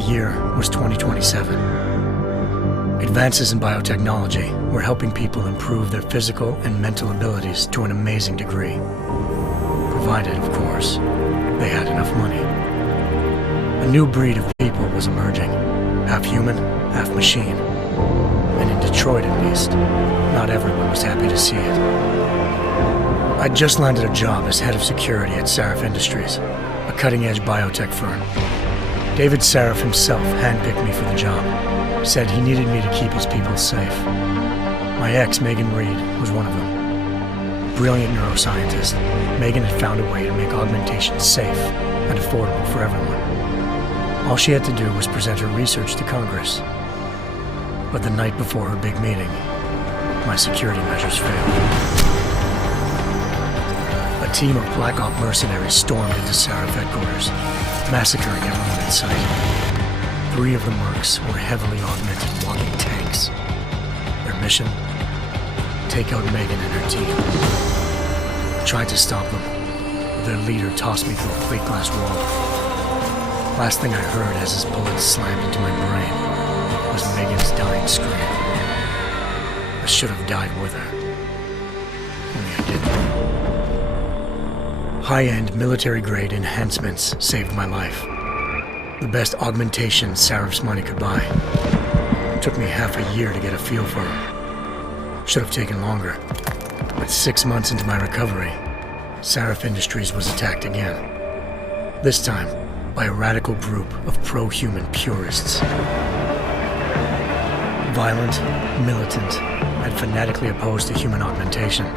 The year was 2027. Advances in biotechnology were helping people improve their physical and mental abilities to an amazing degree. Provided, of course, they had enough money. A new breed of people was emerging, half human, half machine. And in Detroit, at least, not everyone was happy to see it. I'd just landed a job as head of security at Sarif Industries, a cutting-edge biotech firm. David Sarif himself handpicked me for the job, said he needed me to keep his people safe. My ex, Megan Reed, was one of them. Brilliant neuroscientist, Megan had found a way to make augmentation safe and affordable for everyone. All she had to do was present her research to Congress. But the night before her big meeting, my security measures failed. A team of Black Op mercenaries stormed into Sarif headquarters, massacring everyone in sight. 3 of the mercs were heavily augmented walking tanks. Their mission? Take out Megan and her team. I tried to stop them, but their leader tossed me through a plate glass wall. Last thing I heard as his bullets slammed into my brain was Megan's dying scream. I should have died with her. Only I didn't. High-end military-grade enhancements saved my life. The best augmentation Sarif's money could buy. It took me half a year to get a feel for her. Should have taken longer. But 6 months into my recovery, Sarif Industries was attacked again. This time, by a radical group of pro-human purists. Violent, militant, and fanatically opposed to human augmentation.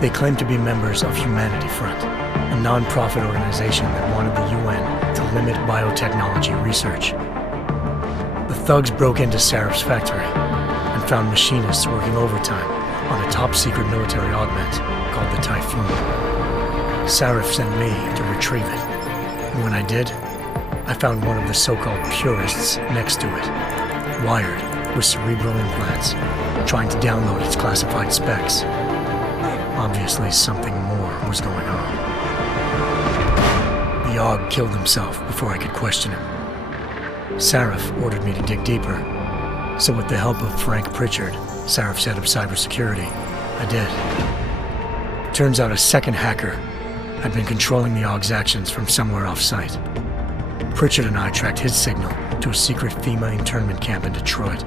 They claimed to be members of Humanity Front, a non-profit organization that wanted the UN to limit biotechnology research. The thugs broke into Sarif's factory and found machinists working overtime on a top-secret military augment called the Typhoon. Sarif sent me to retrieve it. And when I did, I found one of the so-called purists next to it, wired with cerebral implants, trying to download its classified specs. Obviously, something more was going on. The AUG killed himself before I could question him. Sarif ordered me to dig deeper, so with the help of Frank Pritchard, Sarif's head of cybersecurity, I did. Turns out a second hacker had been controlling the AUG's actions from somewhere off-site. Pritchard and I tracked his signal to a secret FEMA internment camp in Detroit.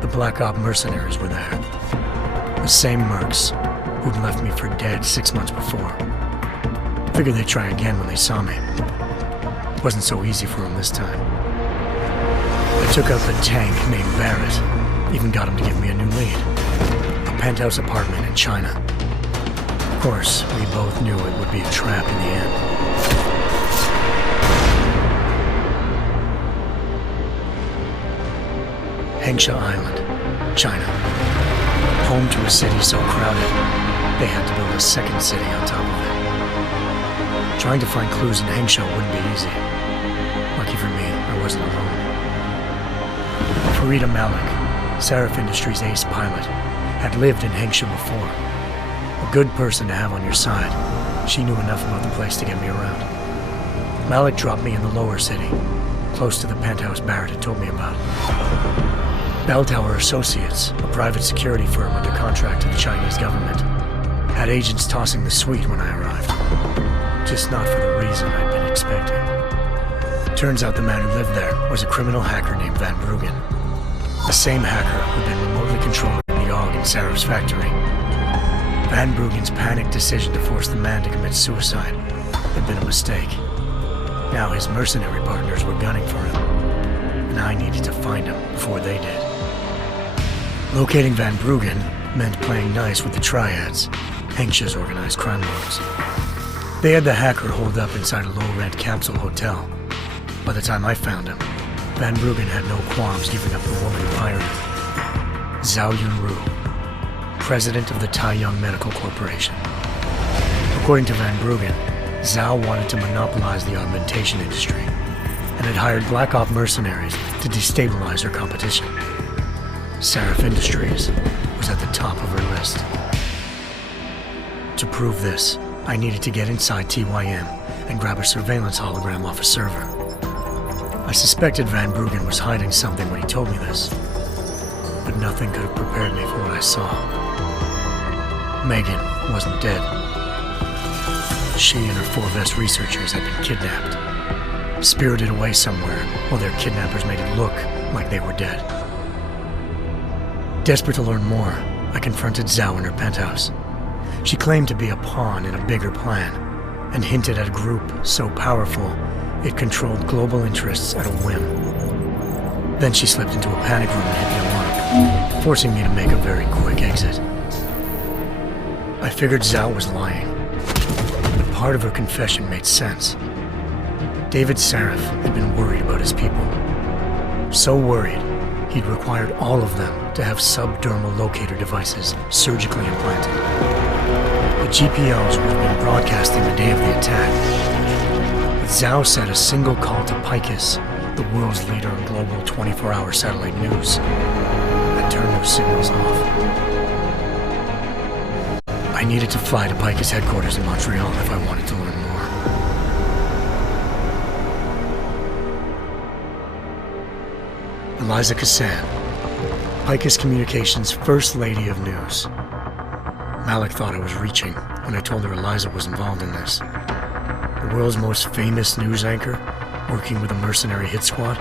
The Black Op mercenaries were there. The same mercs who'd left me for dead 6 months before. Figured they'd try again when they saw me. It wasn't so easy for them this time. I took out the tank named Barrett, even got him to give me a new lead. A penthouse apartment in China. Of course, we both knew it would be a trap in the end. Hengsha Island, China. Home to a city so crowded, they had to build a second city on top of it. Trying to find clues in Hengsha wouldn't be easy. Lucky for me, I wasn't alone. Farida Malik, Sarif Industries' ace pilot, had lived in Hengsha before. A good person to have on your side. She knew enough about the place to get me around. Malik dropped me in the lower city, close to the penthouse Barrett had told me about. Bell Tower Associates, a private security firm under contract to the Chinese government, had agents tossing the suite when I arrived. Just not for the reason I'd been expecting. Turns out the man who lived there was a criminal hacker named Van Bruggen. The same hacker who'd been remotely controlling the AUG in Sarif's factory. Van Bruggen's panicked decision to force the man to commit suicide had been a mistake. Now his mercenary partners were gunning for him, and I needed to find him before they did. Locating Van Bruggen meant playing nice with the Triads, Hengsha's organized crime lords. They had the hacker holed up inside a low-rent capsule hotel. By the time I found him, Van Bruggen had no qualms giving up the woman who hired him. Zhao Yunru, president of the Taiyang Medical Corporation. According to Van Bruggen, Zhao wanted to monopolize the augmentation industry and had hired Black Op mercenaries to destabilize her competition. Sarif Industries was at the top of her list. To prove this, I needed to get inside TYM and grab a surveillance hologram off a server. I suspected Van Bruggen was hiding something when he told me this, but nothing could have prepared me for what I saw. Megan wasn't dead. She and her 4 best researchers had been kidnapped, spirited away somewhere while their kidnappers made it look like they were dead. Desperate to learn more, I confronted Zhao in her penthouse. She claimed to be a pawn in a bigger plan, and hinted at a group so powerful it controlled global interests at a whim. Then she slipped into a panic room and hit the alarm, forcing me to make a very quick exit. I figured Zhao was lying, but part of her confession made sense. David Sarif had been worried about his people. So worried, he'd required all of them to have subdermal locator devices surgically implanted. The GPOs would have been broadcasting the day of the attack. But Zhao said a single call to Picus, the world's leader in global 24-hour satellite news, had turned those signals off. I needed to fly to Picus headquarters in Montreal if I wanted to learn more. Eliza Cassan, Picus Communications' First Lady of News. Malik thought I was reaching when I told her Eliza was involved in this. The world's most famous news anchor, working with a mercenary hit squad.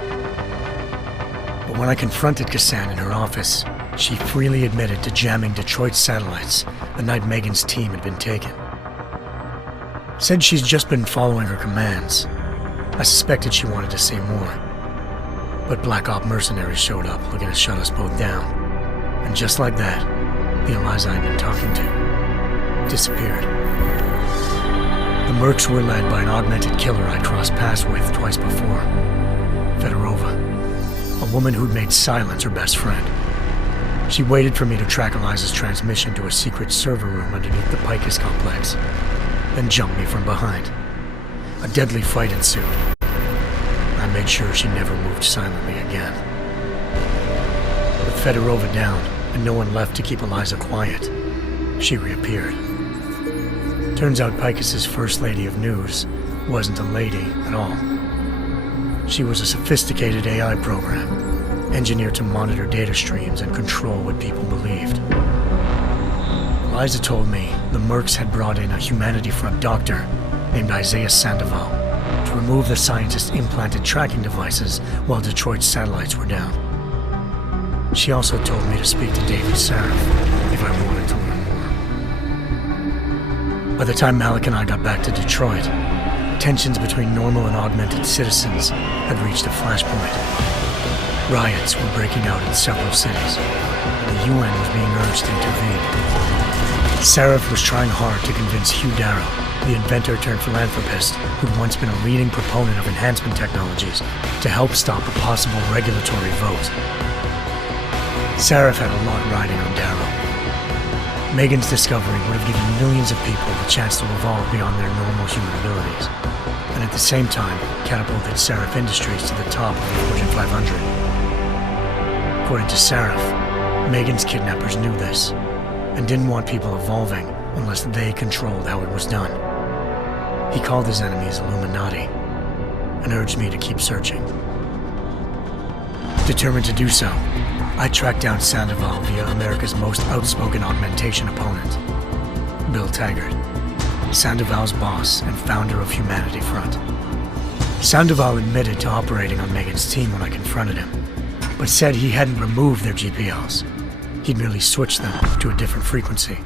But when I confronted Cassan in her office, she freely admitted to jamming Detroit's satellites the night Megan's team had been taken. Said she's just been following her commands. I suspected she wanted to say more. But Black Op mercenaries showed up looking to shut us both down. And just like that, the Eliza I'd been talking to disappeared. The Mercs were led by an augmented killer I'd crossed paths with twice before, Fedorova, a woman who'd made silence her best friend. She waited for me to track Eliza's transmission to a secret server room underneath the Picus complex, then jumped me from behind. A deadly fight ensued. I made sure she never moved silently again. With Fedorova down, and no one left to keep Eliza quiet, she reappeared. Turns out Picus's First Lady of News wasn't a lady at all. She was a sophisticated AI program, engineered to monitor data streams and control what people believed. Eliza told me the Mercs had brought in a Humanity Front doctor named Isaiah Sandoval to remove the scientist's implanted tracking devices while Detroit's satellites were down. She also told me to speak to David Sarif if I wanted to learn more. By the time Malik and I got back to Detroit, tensions between normal and augmented citizens had reached a flashpoint. Riots were breaking out in several cities, and the UN was being urged to intervene. Sarif was trying hard to convince Hugh Darrow, the inventor turned philanthropist who'd once been a leading proponent of enhancement technologies, to help stop a possible regulatory vote. Sarif had a lot riding on Darrow. Megan's discovery would have given millions of people the chance to evolve beyond their normal human abilities, and at the same time catapulted Sarif Industries to the top of the Fortune 500. According to Sarif, Megan's kidnappers knew this, and didn't want people evolving unless they controlled how it was done. He called his enemies Illuminati, and urged me to keep searching. Determined to do so, I tracked down Sandoval via America's most outspoken augmentation opponent, Bill Taggart, Sandoval's boss and founder of Humanity Front. Sandoval admitted to operating on Megan's team when I confronted him, but said he hadn't removed their GPLs. He'd merely switched them to a different frequency.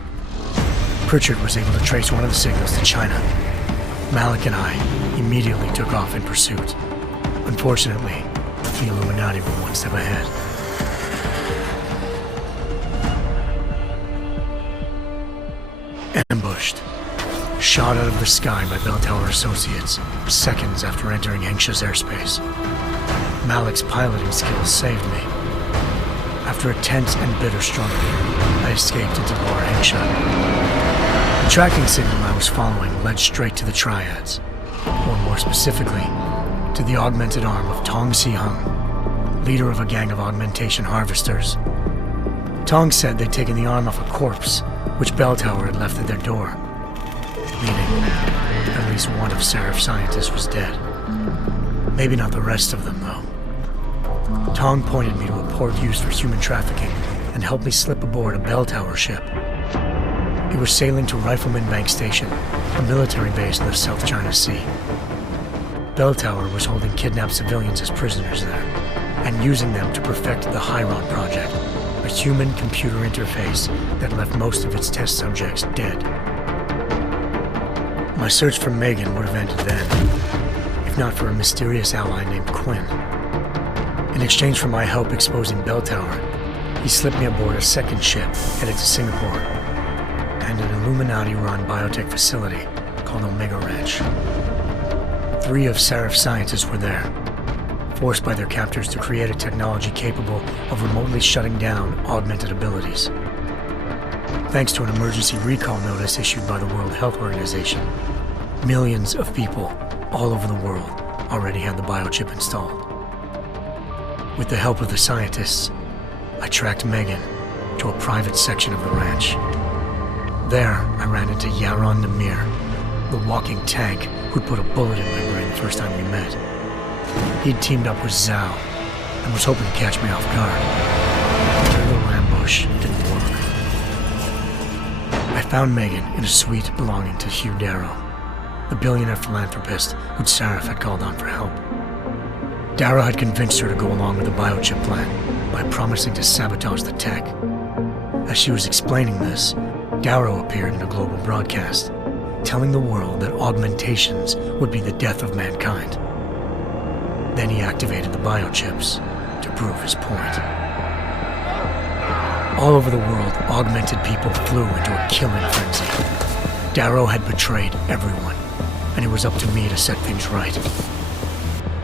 Pritchard was able to trace one of the signals to China. Malik and I immediately took off in pursuit. Unfortunately, the Illuminati were one step ahead. Ambushed. Shot out of the sky by Bell Tower Associates, seconds after entering Hengsha's airspace. Malik's piloting skills saved me. After a tense and bitter struggle, I escaped into Lower Hengsha. The tracking signal I was following led straight to the Triads, or more specifically, to the augmented arm of Tong Si-hung, leader of a gang of augmentation harvesters. Tong said they'd taken the arm off a corpse, which Bell Tower had left at their door, meaning at least one of Sarif's scientists was dead. Maybe not the rest of them, though. Tong pointed me to a port used for human trafficking and helped me slip aboard a bell tower ship. It was sailing to Rifleman Bank Station, a military base in the South China Sea. Bell Tower was holding kidnapped civilians as prisoners there, and using them to perfect the Hyron Project, a human-computer interface that left most of its test subjects dead. My search for Megan would have ended then, if not for a mysterious ally named Quinn. In exchange for my help exposing Bell Tower, he slipped me aboard a second ship headed to Singapore and an Illuminati-run biotech facility called Omega Ranch. 3 of Serif's scientists were there, forced by their captors to create a technology capable of remotely shutting down augmented abilities. Thanks to an emergency recall notice issued by the World Health Organization, millions of people all over the world already had the biochip installed. With the help of the scientists, I tracked Megan to a private section of the ranch. There, I ran into Yaron Namir, the walking tank who'd put a bullet in my brain the first time we met. He'd teamed up with Zhao and was hoping to catch me off guard. Their little ambush didn't work. I found Megan in a suite belonging to Hugh Darrow, the billionaire philanthropist who'd Serif had called on for help. Darrow had convinced her to go along with the biochip plan by promising to sabotage the tech. As she was explaining this, Darrow appeared in a global broadcast, telling the world that augmentations would be the death of mankind. Then he activated the biochips to prove his point. All over the world, augmented people flew into a killing frenzy. Darrow had betrayed everyone, and it was up to me to set things right.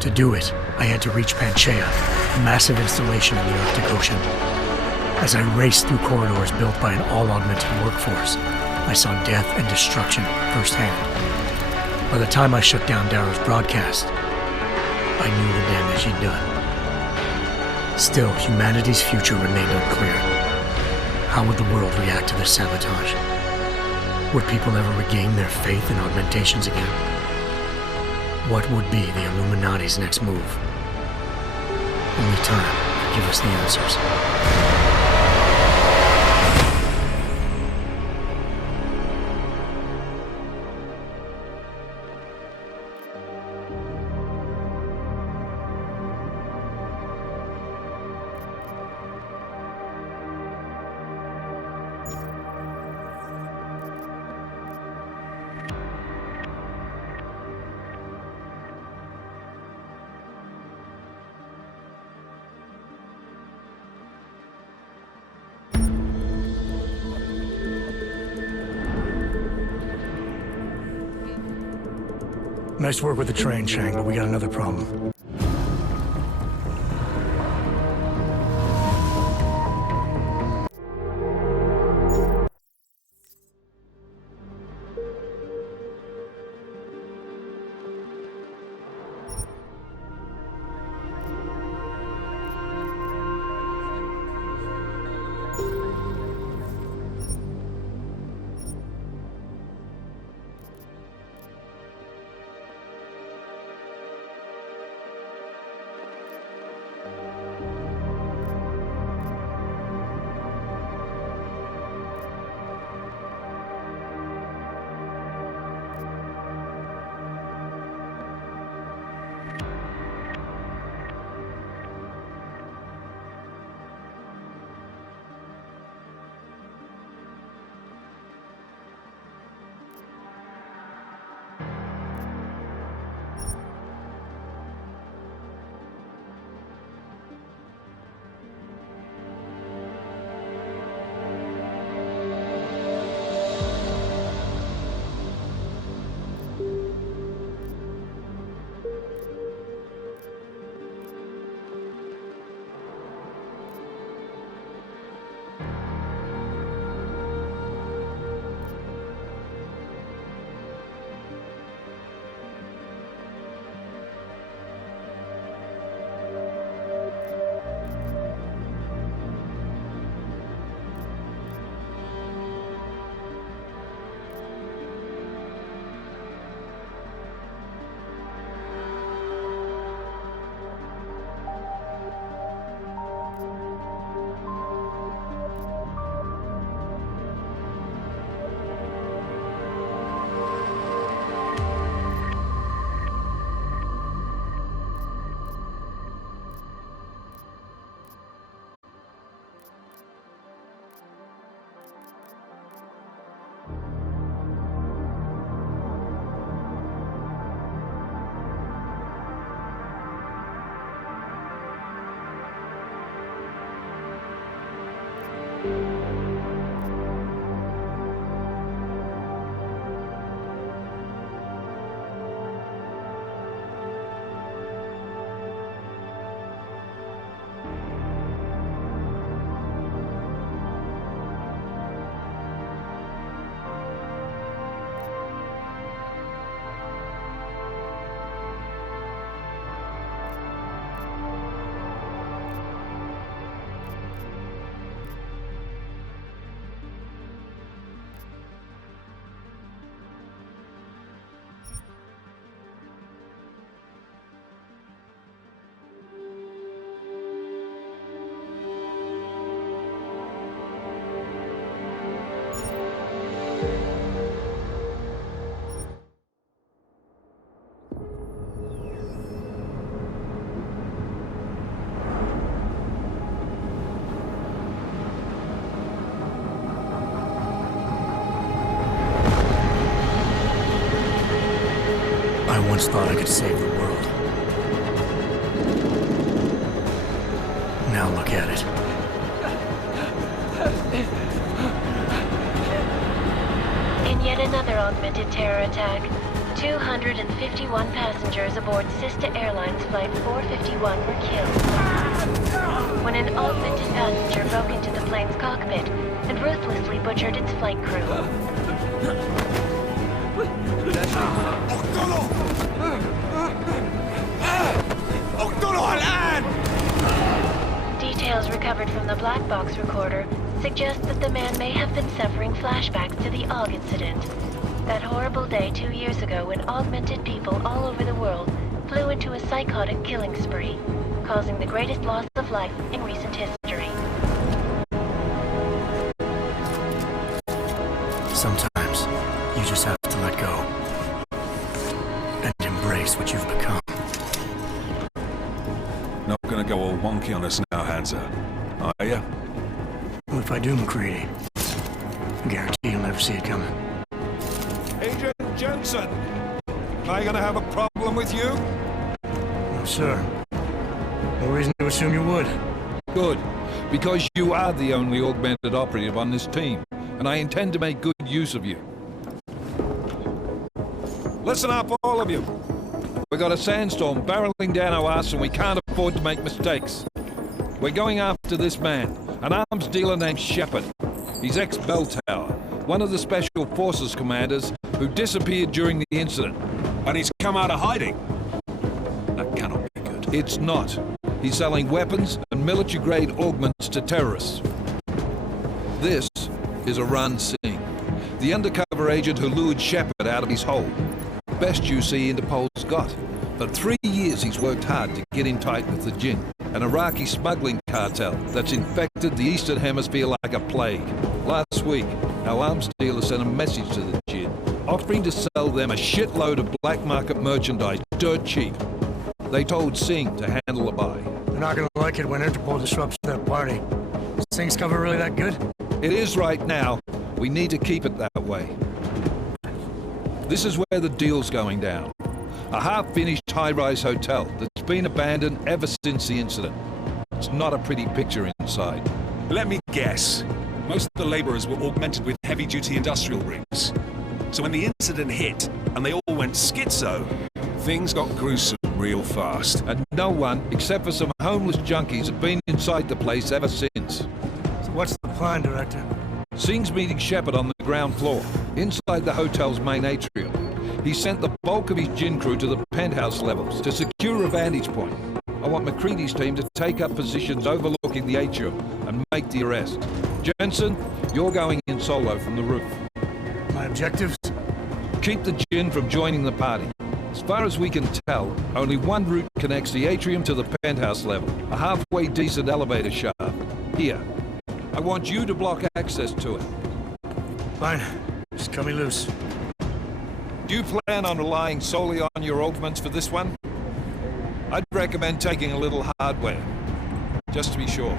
To do it, I had to reach Panchaea, a massive installation in the Arctic Ocean. As I raced through corridors built by an all-augmented workforce, I saw death and destruction firsthand. By the time I shut down Darrow's broadcast, I knew the damage he'd done. Still, humanity's future remained unclear. How would the world react to this sabotage? Would people ever regain their faith in augmentations again? What would be the Illuminati's next move? Only time could give us the answers. Nice work with the train, Chang, but we got another problem. I once thought I could save the world. Now look at it. In yet another augmented terror attack, 251 passengers aboard Sister Airlines Flight 451 were killed when an augmented passenger broke into the plane's cockpit and ruthlessly butchered its flight crew. Details recovered from the black box recorder suggest that the man may have been suffering flashbacks to the AUG incident. That horrible day 2 years ago when augmented people all over the world flew into a psychotic killing spree, causing the greatest loss of life in recent history. Sometimes, you just have to let go. And embrace what you've become. Not gonna go all wonky on us now, Hansa, are ya? Well, if I do, McCready, I guarantee you'll never see it coming. Agent Jensen! Am I gonna have a problem with you? No, sir. No reason to assume you would. Good, because you are the only augmented operative on this team, and I intend to make good use of you. Listen up, all of you. We got a sandstorm barreling down our ass and we can't afford to make mistakes. We're going after this man, an arms dealer named Shepard. He's ex-Bell Tower, one of the Special Forces commanders who disappeared during the incident. And he's come out of hiding. That cannot be good. It's not. He's selling weapons and military-grade augments to terrorists. This is a run scene. The undercover agent who lured Shepard out of his hole. Best you see Interpol's got. For 3 years he's worked hard to get in tight with the Jinn, an Iraqi smuggling cartel that's infected the Eastern Hemisphere like a plague. Last week, our arms dealer sent a message to the Jinn, offering to sell them a shitload of black market merchandise dirt cheap. They told Singh to handle the buy. They're not gonna like it when Interpol disrupts their party. Is Singh's cover really that good? It is right now. We need to keep it that way. This is where the deal's going down. A half-finished high-rise hotel that's been abandoned ever since the incident. It's not a pretty picture inside. Let me guess. Most of the laborers were augmented with heavy-duty industrial rigs. So when the incident hit, and they all went schizo, things got gruesome real fast. And no one, except for some homeless junkies, have been inside the place ever since. So what's the plan, Director? Singh's meeting Shepard on the ground floor, inside the hotel's main atrium. He sent the bulk of his Jinn crew to the penthouse levels to secure a vantage point. I want McCready's team to take up positions overlooking the atrium and make the arrest. Jensen, you're going in solo from the roof. My objectives? Keep the Jinn from joining the party. As far as we can tell, only one route connects the atrium to the penthouse level, a halfway decent elevator shaft. Here. I want you to block access to it. Fine. Just cut me loose. Do you plan on relying solely on your augments for this one? I'd recommend taking a little hardware, just to be sure.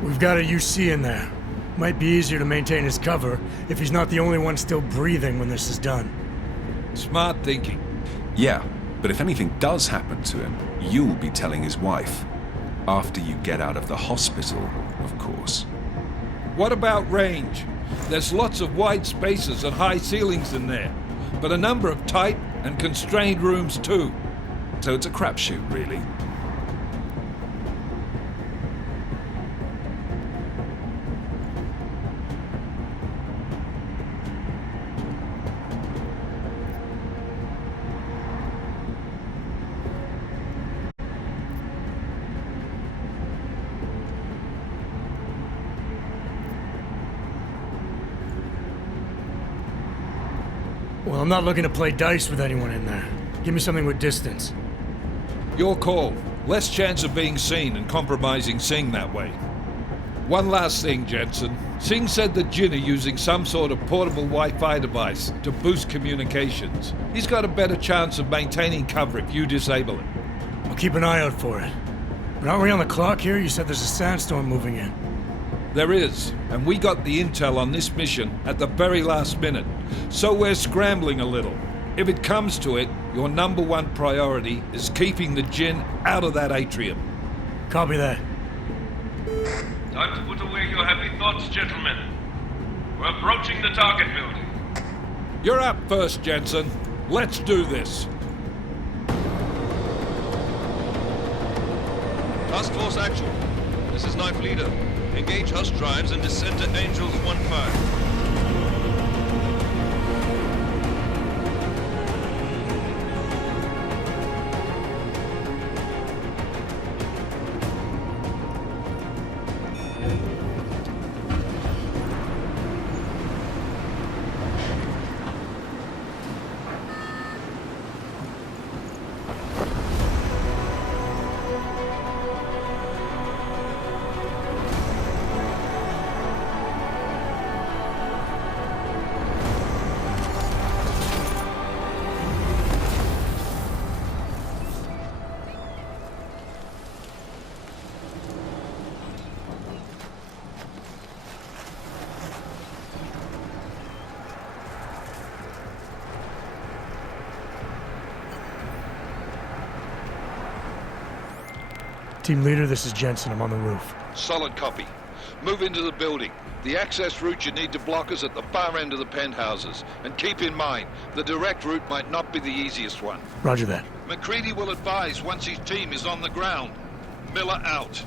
We've got a UC in there. Might be easier to maintain his cover if he's not the only one still breathing when this is done. Smart thinking. Yeah, but if anything does happen to him, you'll be telling his wife. After you get out of the hospital, of course. What about range? There's lots of wide spaces and high ceilings in there, but a number of tight and constrained rooms too. So it's a crapshoot, really. Well, I'm not looking to play dice with anyone in there. Give me something with distance. Your call. Less chance of being seen and compromising Singh that way. One last thing, Jensen. Singh said that Jin are using some sort of portable Wi-Fi device to boost communications. He's got a better chance of maintaining cover if you disable it. I'll keep an eye out for it. But aren't we on the clock here? You said there's a sandstorm moving in. There is, and we got the intel on this mission at the very last minute, so we're scrambling a little. If it comes to it, your number one priority is keeping the Jinn out of that atrium. Copy that. Time to put away your happy thoughts, gentlemen. We're approaching the target building. You're up first, Jensen. Let's do this. Task Force Actual. This is Knife Leader. Engage Hush drives and descend to Angels 1-5. Team leader, this is Jensen. I'm on the roof. Solid copy. Move into the building. The access route you need to block is at the far end of the penthouses. And keep in mind, the direct route might not be the easiest one. Roger that. McCready will advise once his team is on the ground. Miller out.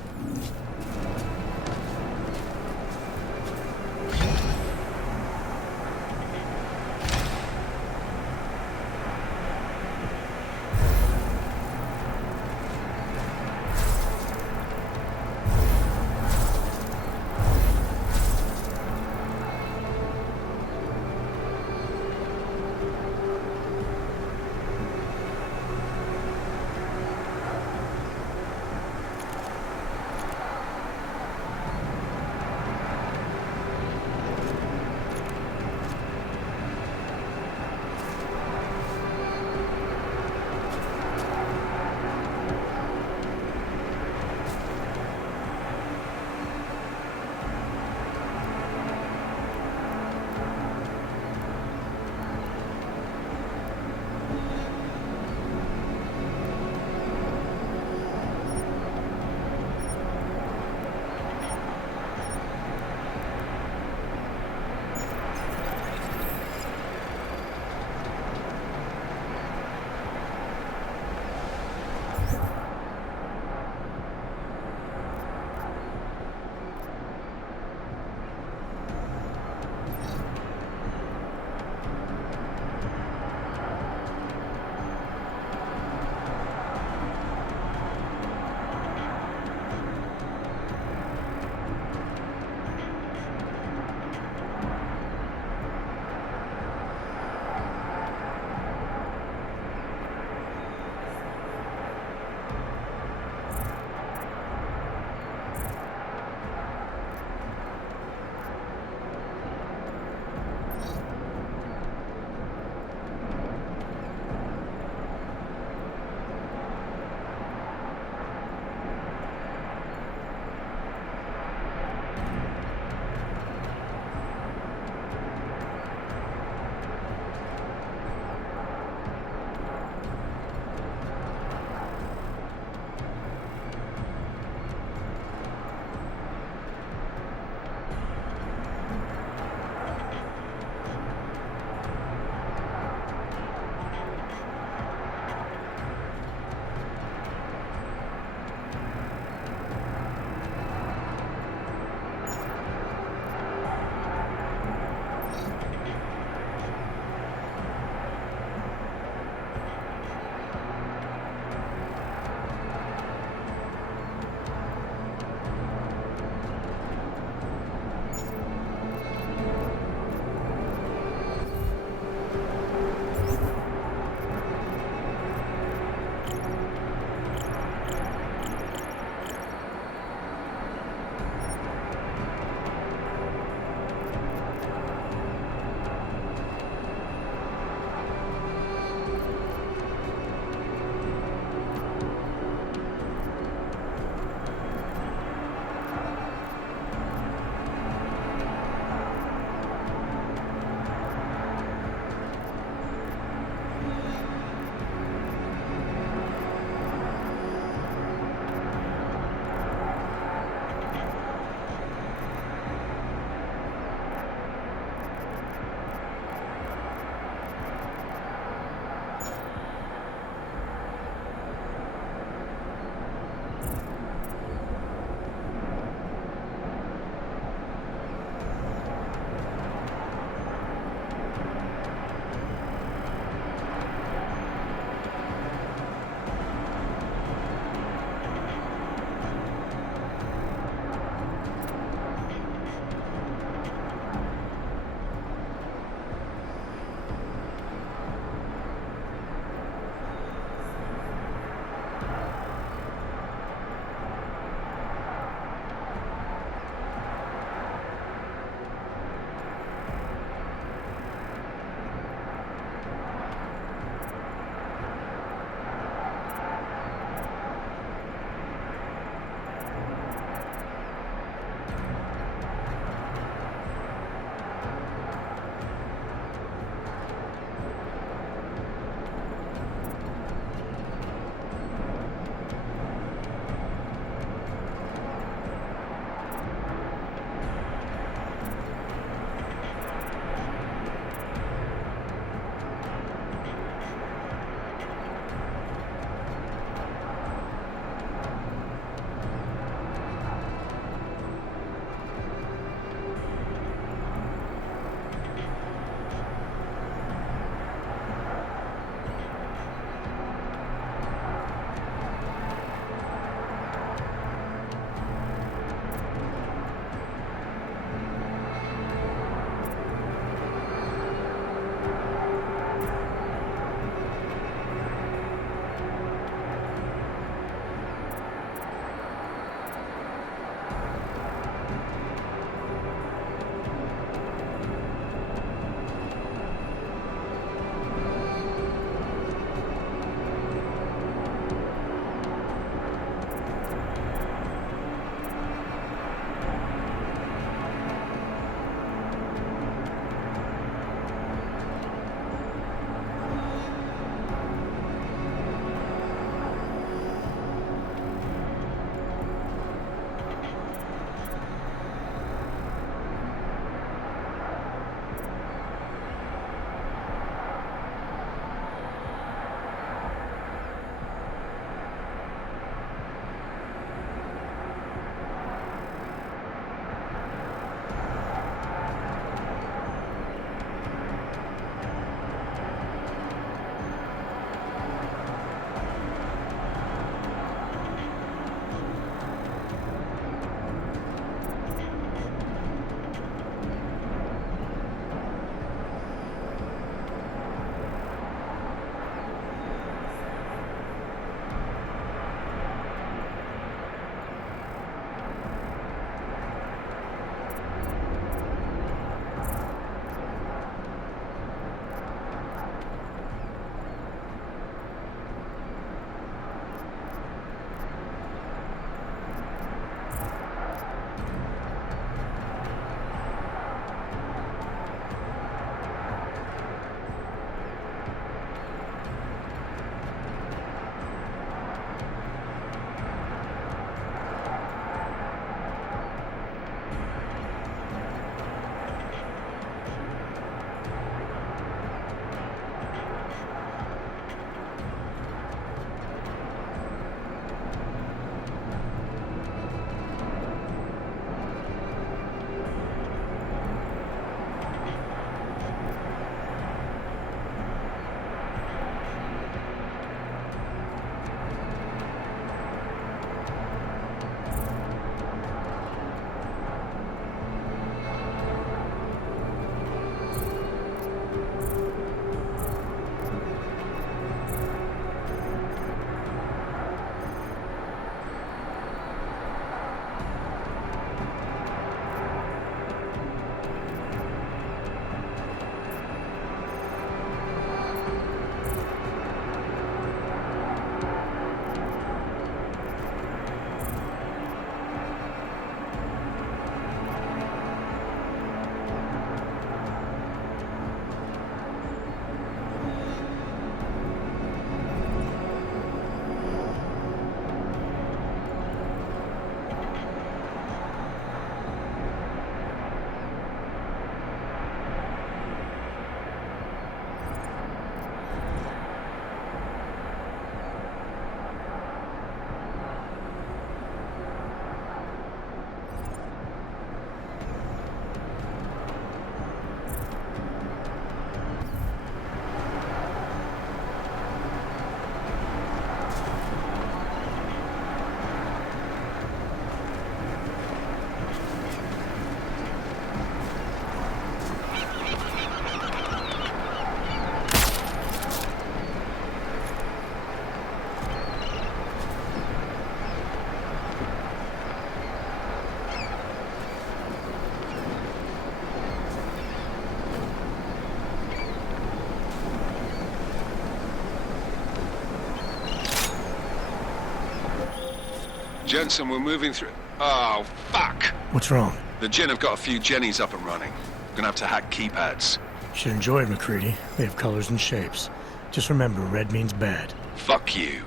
Jensen, we're moving through... Oh, fuck! What's wrong? The Jinn have got a few Jennies up and running. Gonna have to hack keypads. Should enjoy it, McCready. They have colors and shapes. Just remember, red means bad. Fuck you.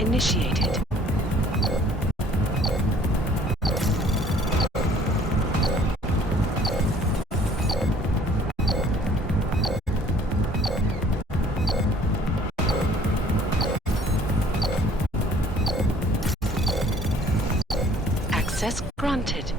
Initiated. Access granted.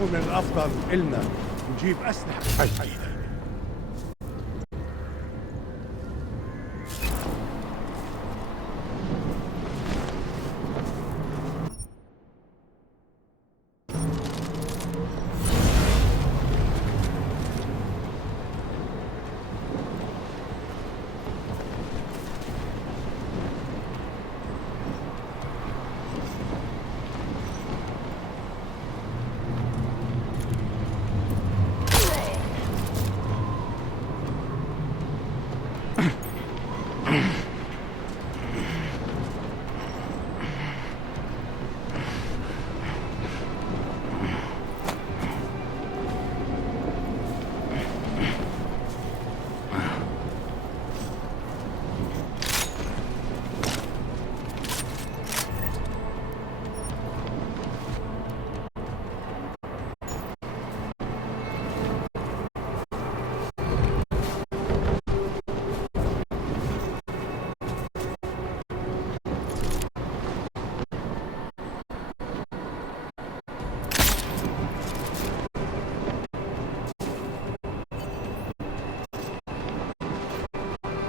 بكون من الأفضل إلنا نجيب أسلحة. هي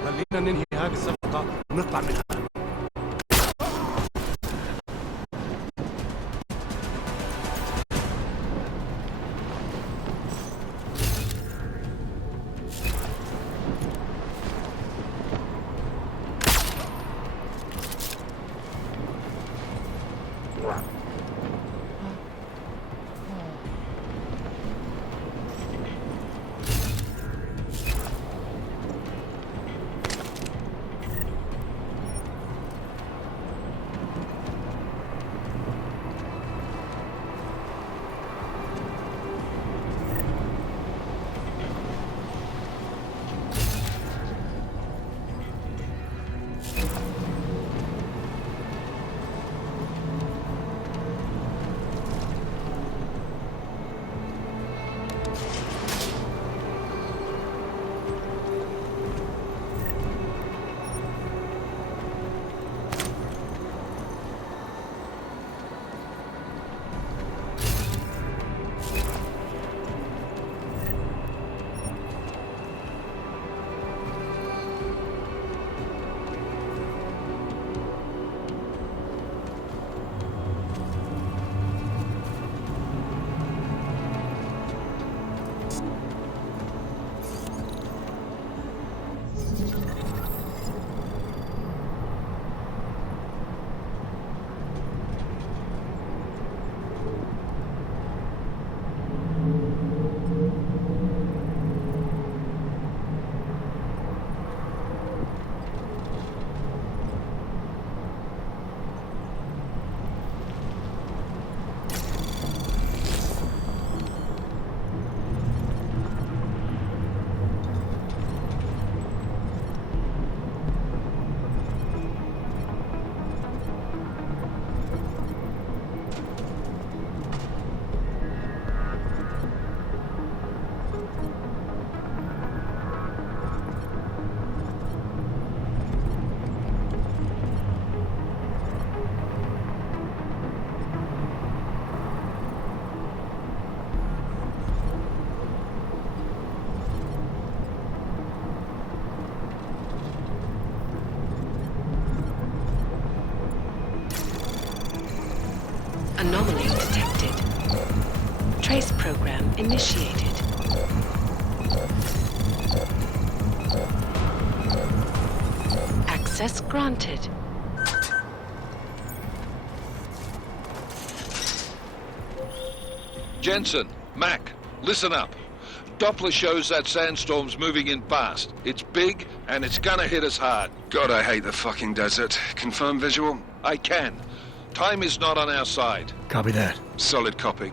خلينا ننهي هذه الصفقة ونطلع منها. Anomaly detected. Trace program initiated. Access granted. Jensen, Mac, listen up. Doppler shows that sandstorm's moving in fast. It's big, and it's gonna hit us hard. God, I hate the fucking desert. Confirm visual? I can. Time is not on our side. Copy that. Solid copy.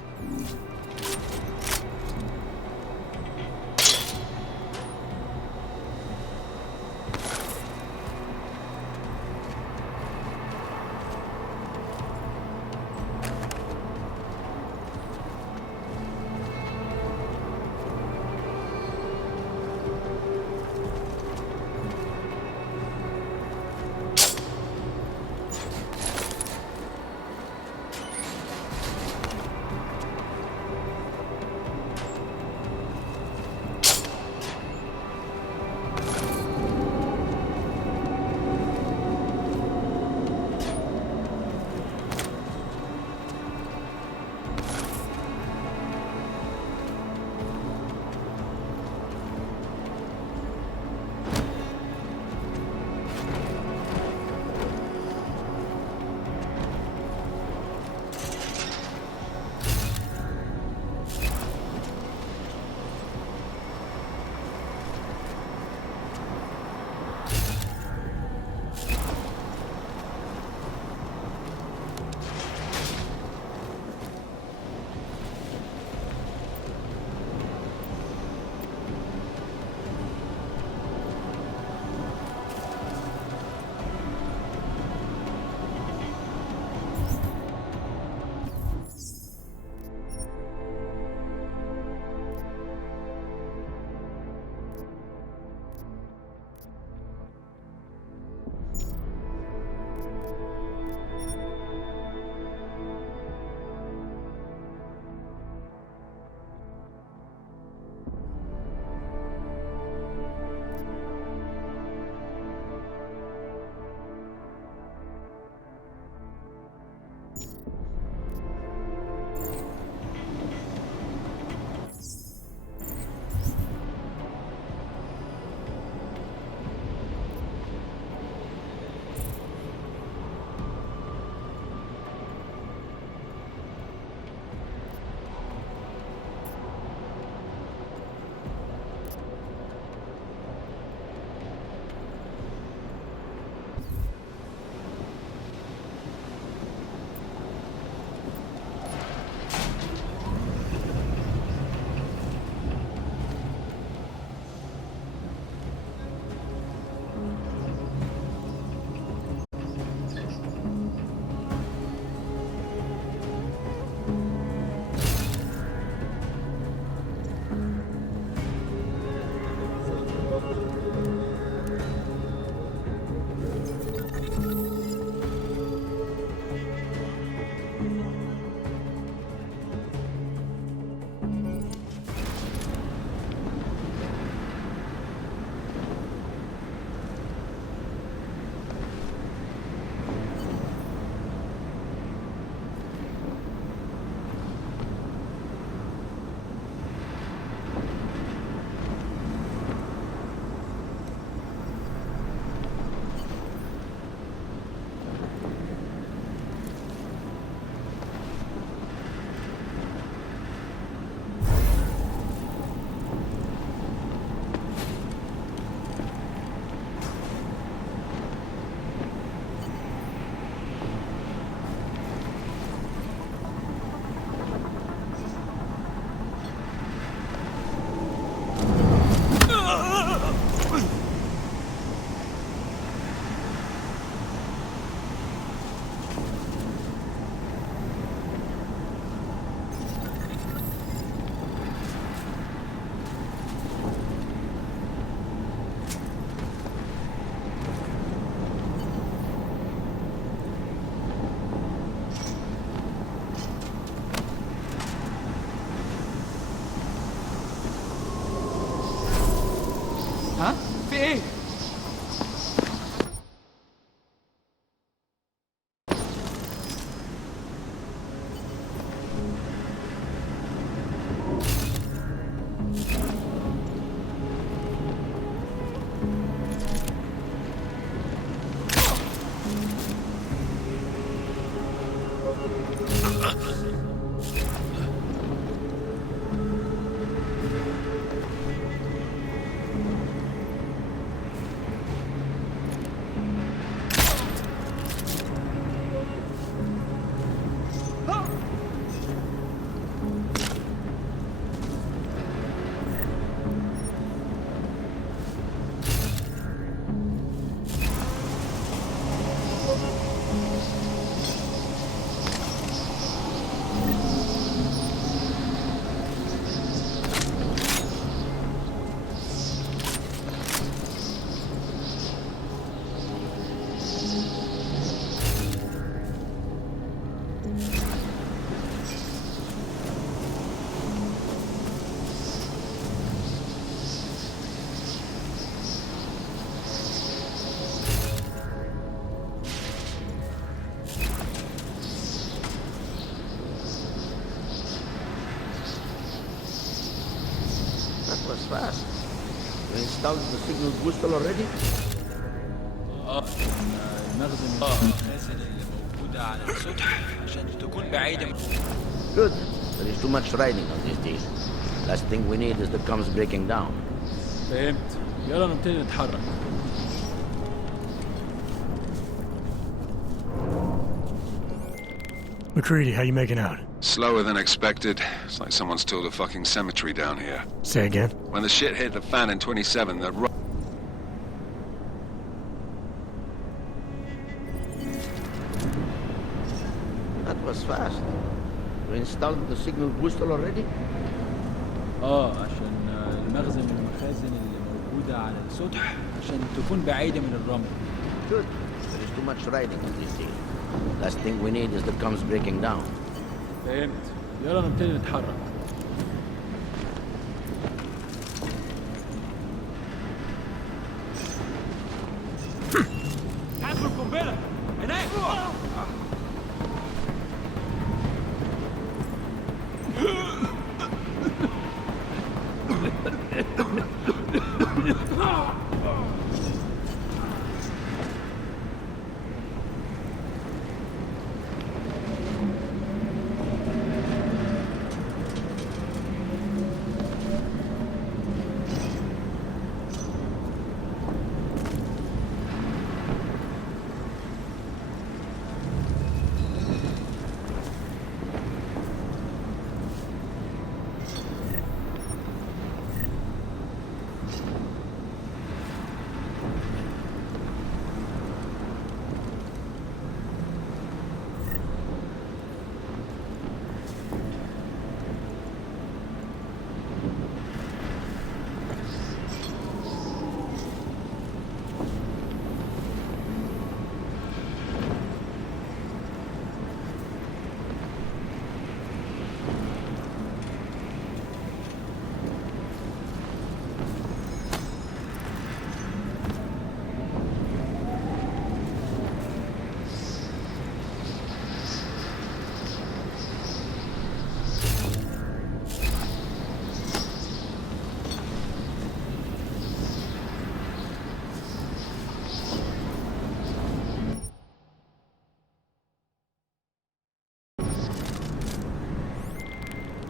was fast. You installed the signal booster already? المخزن اللي موجودة على السطح عشان تكون بعيدة. Good. There is too much riding on this deal. Last thing we need is the comms breaking down. فهمت. يلا نبتدي نتحرك. McCready, how you making out? Slower than expected. It's like someone's tilled a fucking cemetery down here. Say again? When the shit hit the fan in 27, the That was fast. You installed the signal booster already? عشان المخزن من المخازن اللي موجودة على السطح عشان تكون بعيدة من الرمل. Good. There is too much riding on this deal. Last thing we need is the comms breaking down. فهمت. يلا نبتدي نتحرك. حاسب القنبلة هناك.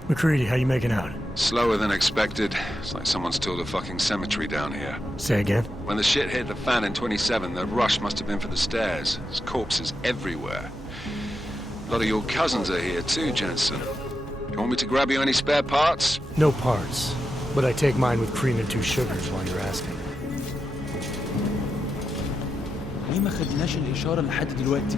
McCready, how you making out? slower than expected. It's like someone's tilled a fucking cemetery down here. Say again? When the shit hit the fan in 27, the rush must have been for the stairs. There's corpses everywhere. A lot of your cousins are here too, Jensen. You want me to grab you any spare parts? No parts, but I take mine with cream and 2 sugars while you're asking. ليه ما خدناش الإشارة لحد دلوقتي؟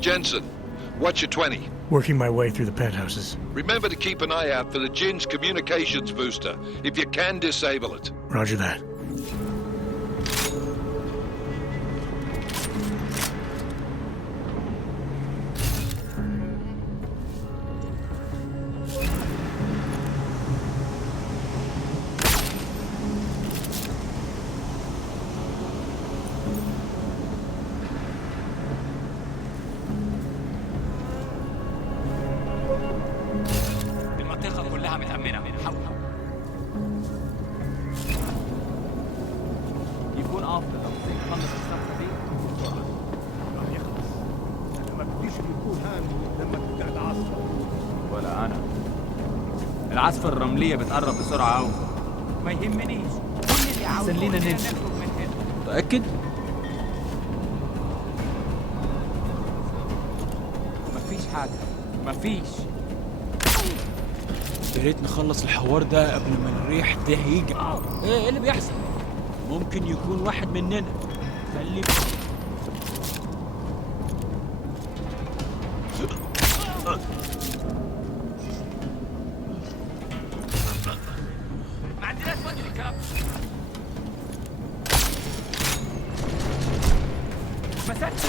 Jensen, what's your 20? Working my way through the penthouses. Remember to keep an eye out for the Jin's communications booster. If you can, disable it. Roger that. يكون افضل لو نخلص الصفقه دي بسرعه. ما يخلص. انا ما بديش يكون هان لما تبدا العاصفه. ولا انا. العاصفه الرمليه بتقرب بسرعه قوي. ما يهمنيش. كل اللي عاوزه خلينا نمشي. نخرج من هنا. متاكد؟ مفيش حاجه. مفيش. يا ريت نخلص الحوار ده قبل ما الريح ده يجي. ايه اللي بيحصل؟ ممكن يكون واحد مننا. خلي ما عندناش وقت للكلام. مسكته.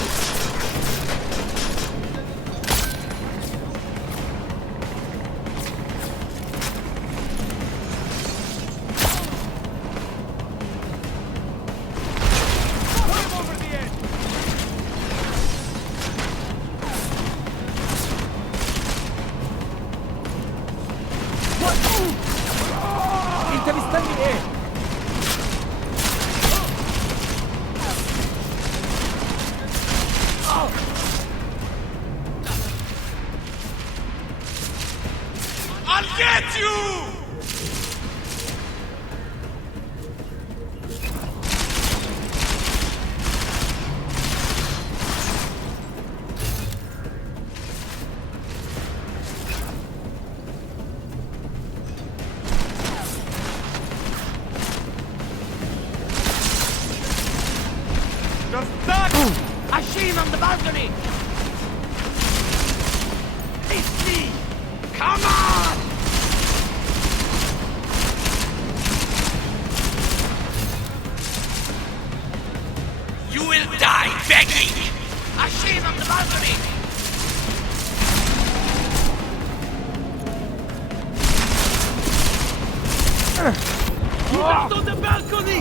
انت مستني ايه؟ I'll get you! You're stuck! I see him on the balcony! It's me! Come on! You will die begging! I see him on the balcony! He went on the balcony!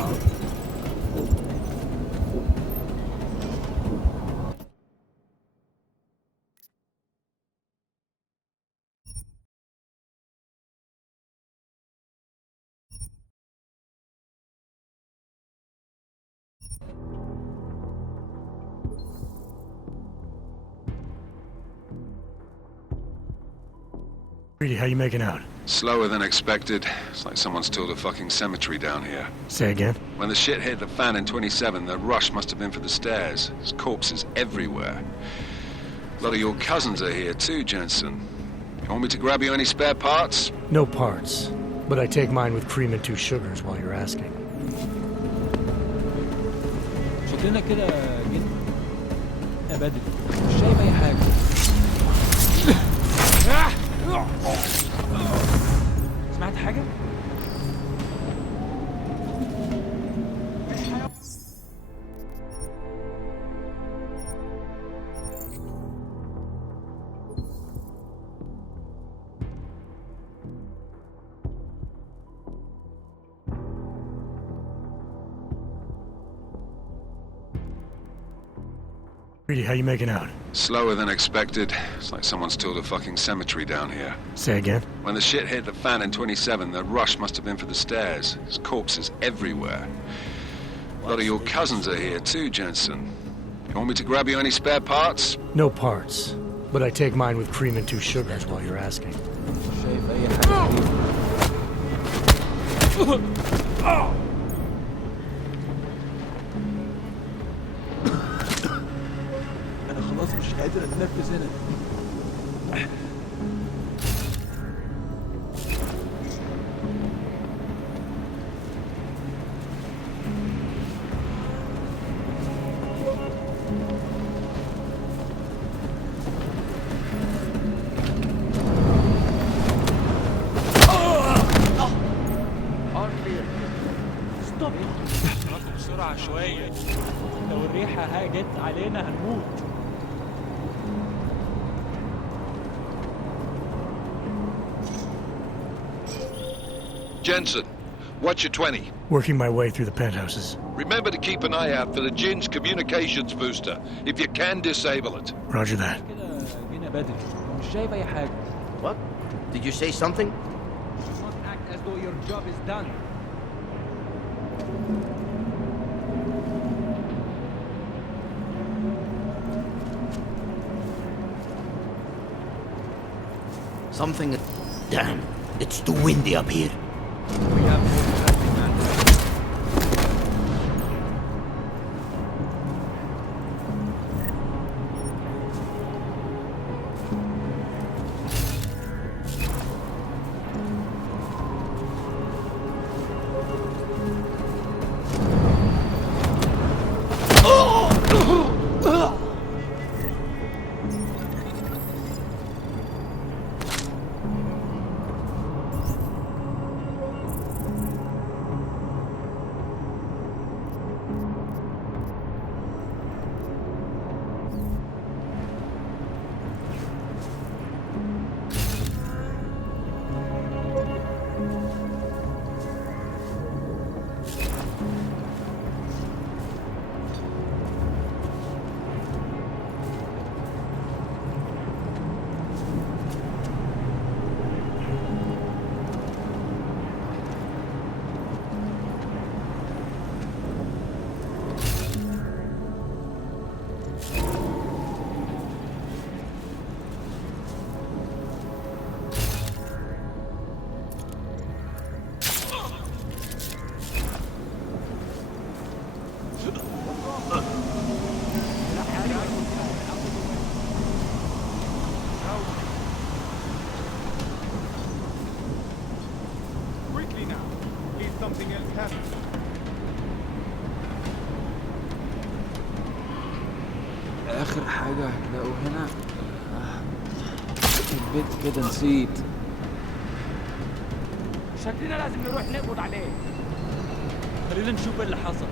Reedy, how you making out? Slower than expected. It's like someone's tilled a fucking cemetery down here. Say again? When the shit hit the fan in 27, the rush must have been for the stairs. There's corpses everywhere. A lot of your cousins are here too, Jensen. You want me to grab you any spare parts? No parts. But I take mine with cream and 2 sugars while you're asking. شكلنا كده جد يا بدري مش شايف اي حاجه. سمعت حاجه؟ Reedy, how you making out? Slower than expected. It's like someone's tilled a fucking cemetery down here. Say again? When the shit hit the fan in 27, the rush must have been for the stairs. There's corpses everywhere. A lot of your cousins are here too, Jensen. You want me to grab you any spare parts? No parts. But I take mine with cream and 2 sugars while you're asking. مش شايف اي حاجه. انا خلاص مش قادر اتنفس هنا. جت علينا هنموت. Jensen, what's your 20? Working my way through the penthouses. Remember to keep an eye out for the Jin's communications booster. If you can, disable it. Roger that. كده جينا بدري ومش شايف اي حاجه. What? Did you say something? Don't act as though your job is done. Something... Damn, it's too windy up here. We have more traffic, man. Quickly now. Please, something else happen. اخر حاجه هتلاقوا هنا البيت كده نسيت. شكلنا لازم نروح نقبض عليه. خلينا نشوف ايه اللي حصل.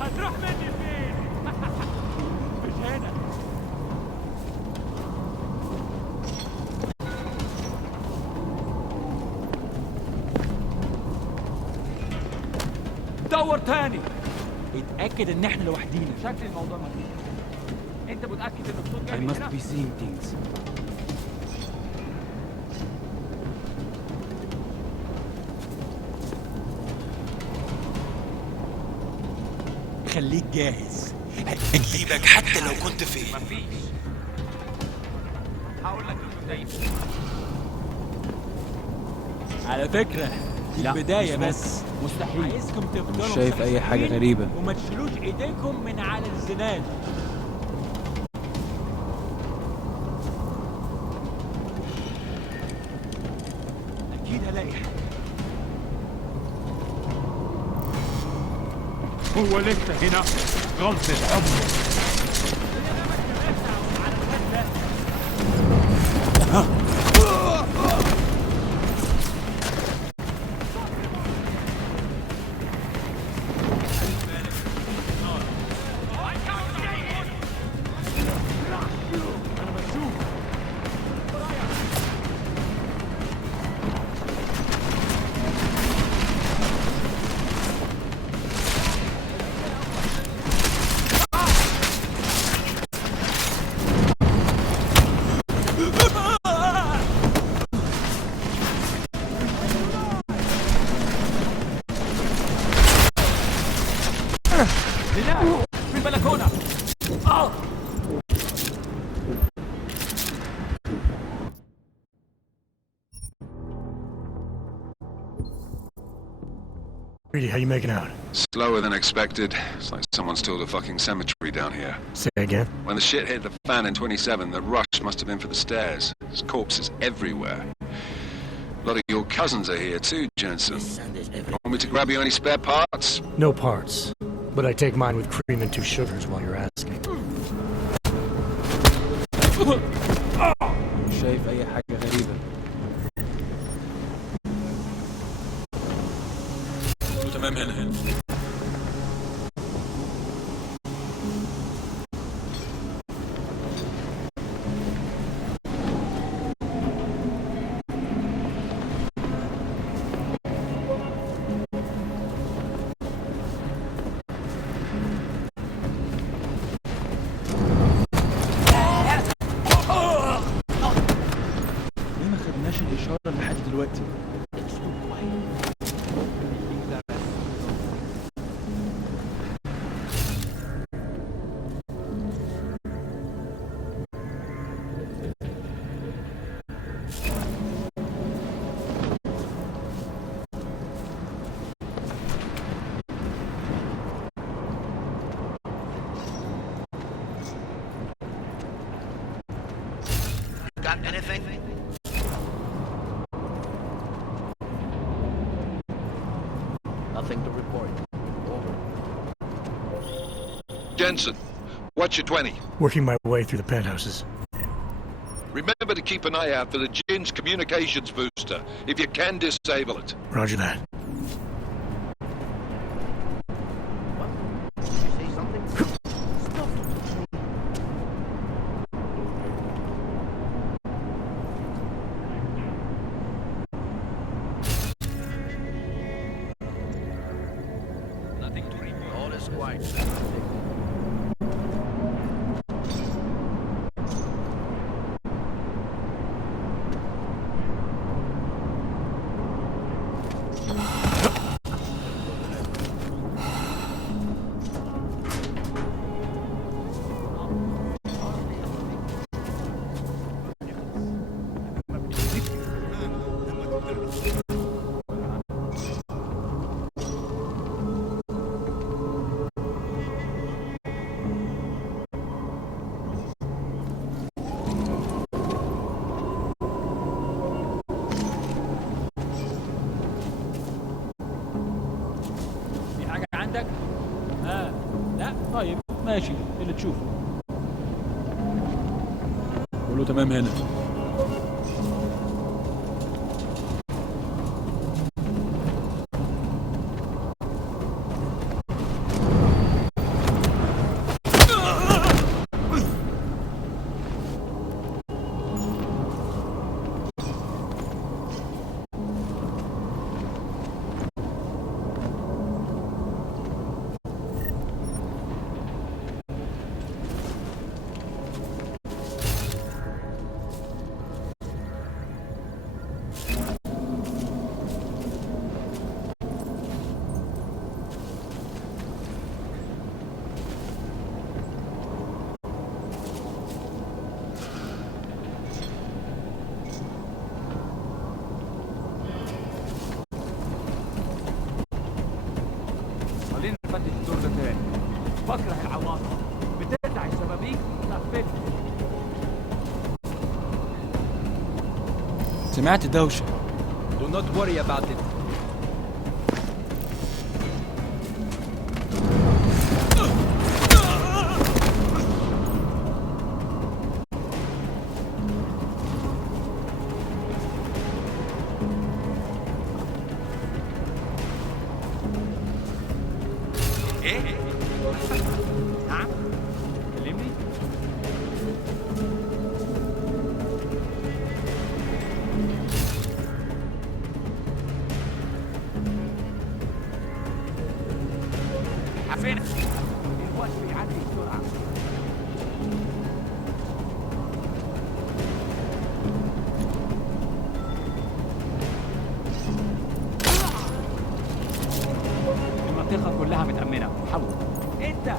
هتروح مني فين؟ مش هنا. دور تاني. اتأكد ان احنا لوحدينا. شكل الموضوع مخيف. انت متأكد ان الصوت جاي من هنا؟ I must be seeing things. خليك جاهز. هجيبك حتى لو كنت فين. مفيش. هقول لك ازاي. على فكرة دي البداية بس. مستحيل. عايزكم تفضلوا شايف أي حاجة غريبة وما تشيلوش إيديكم من على الزناد. أكيد هلاقي حاجة. هو لسه هنا غلطة عمر. Greedy, how you making out? Slower than expected. It's like someone's tilled a fucking cemetery down here. Say again? When the shit hit the fan in 27, the rush must have been for the stairs. There's corpses everywhere. A lot of your cousins are here too, Jensen. Want me to grab you any spare parts? No parts. But I take mine with cream and 2 sugars while you're asking. شايف أي حاجة غريبة؟ تمام هنا. ليه ما خدناش الإشارة لحد دلوقتي؟ Got anything? Nothing to report. Over. Jensen, what's your 20? Working my way through the penthouses. Remember to keep an eye out for the Jin's communications booster, if you can disable it. Roger that. Did you say something? Nothing to report. All is quiet. في حاجة عندك؟ لا؟ طيب ماشي اللي تشوفه. كله تمام هنا. خلينا نفتش الدور ده تاني. بكره العواصف، بترجع الشبابيك تقفلها. سمعت دوشة. Do not worry about it. نعم؟ كلمني؟ عفينا الوقت بيعدي بسرعة. المنطقة كلها متأمنة. حاول. انت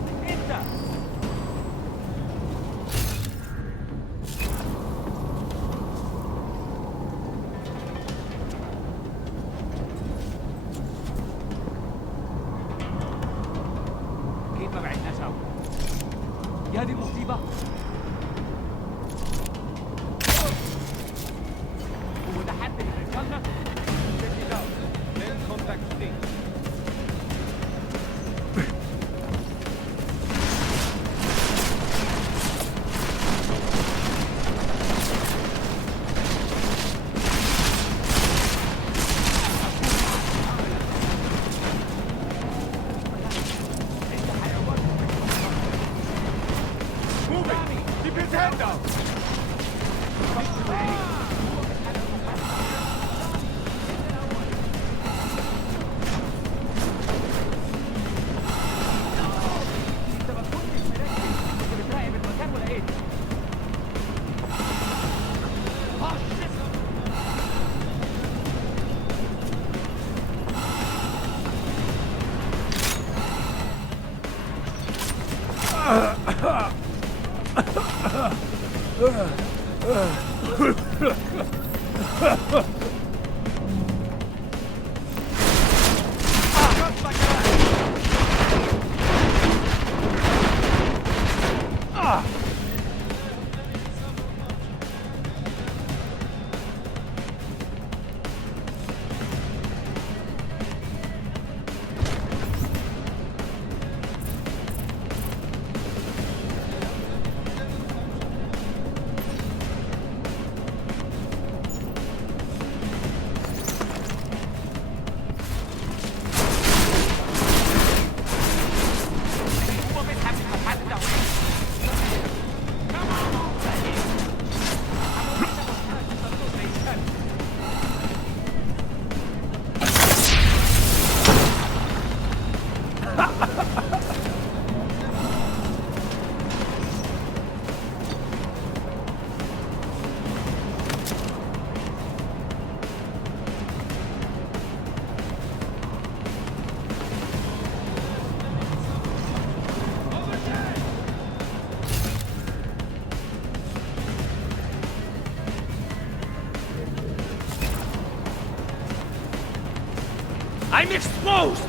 I'm exposed!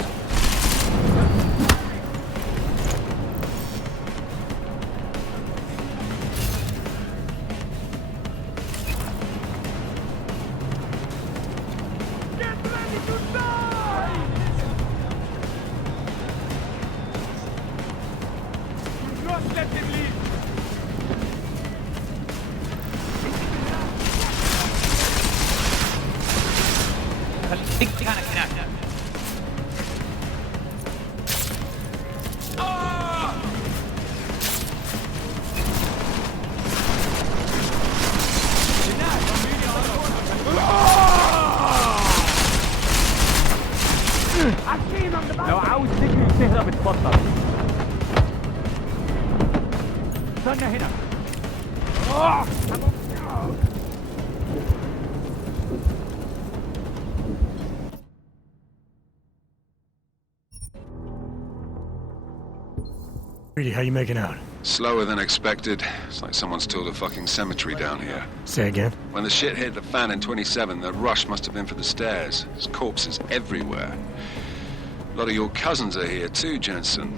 Get ready to die! Do not let him leave! خليك مكانك هناك. لو عاوز تجري وتهرب اتفضل. استنى هنا. Reedy, how you making out? Slower than expected. It's like someone's tilled a fucking cemetery down here. Say again? When the shit hit the fan in 27, the rush must have been for the stairs. There's corpses everywhere. A lot of your cousins are here too, Jensen.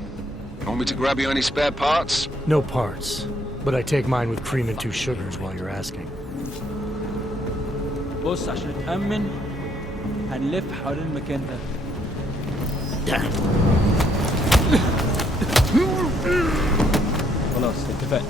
Want me to grab you any spare parts? No parts. But I take mine with cream and 2 sugars while you're asking. بص عشان نتأمن هنلف حوالين المكان ده. خلاص اتفقنا.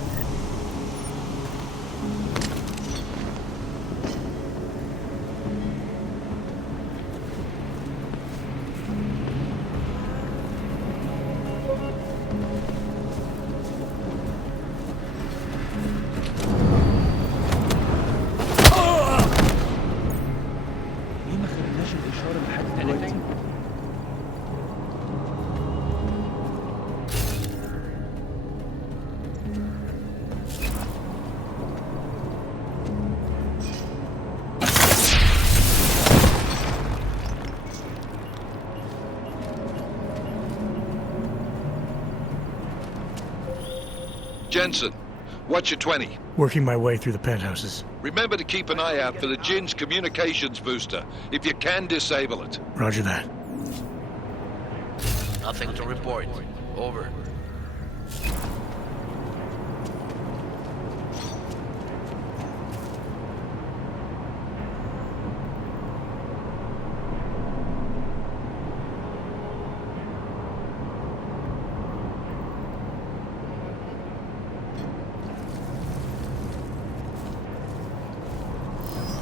ليه ما خدناش الإشارة لحد دلوقتي؟ Jensen, what's your 20? Working my way through the penthouses. Remember to keep an eye out for the Jin's communications booster. If you can, disable it. Roger that. Nothing to report. Over.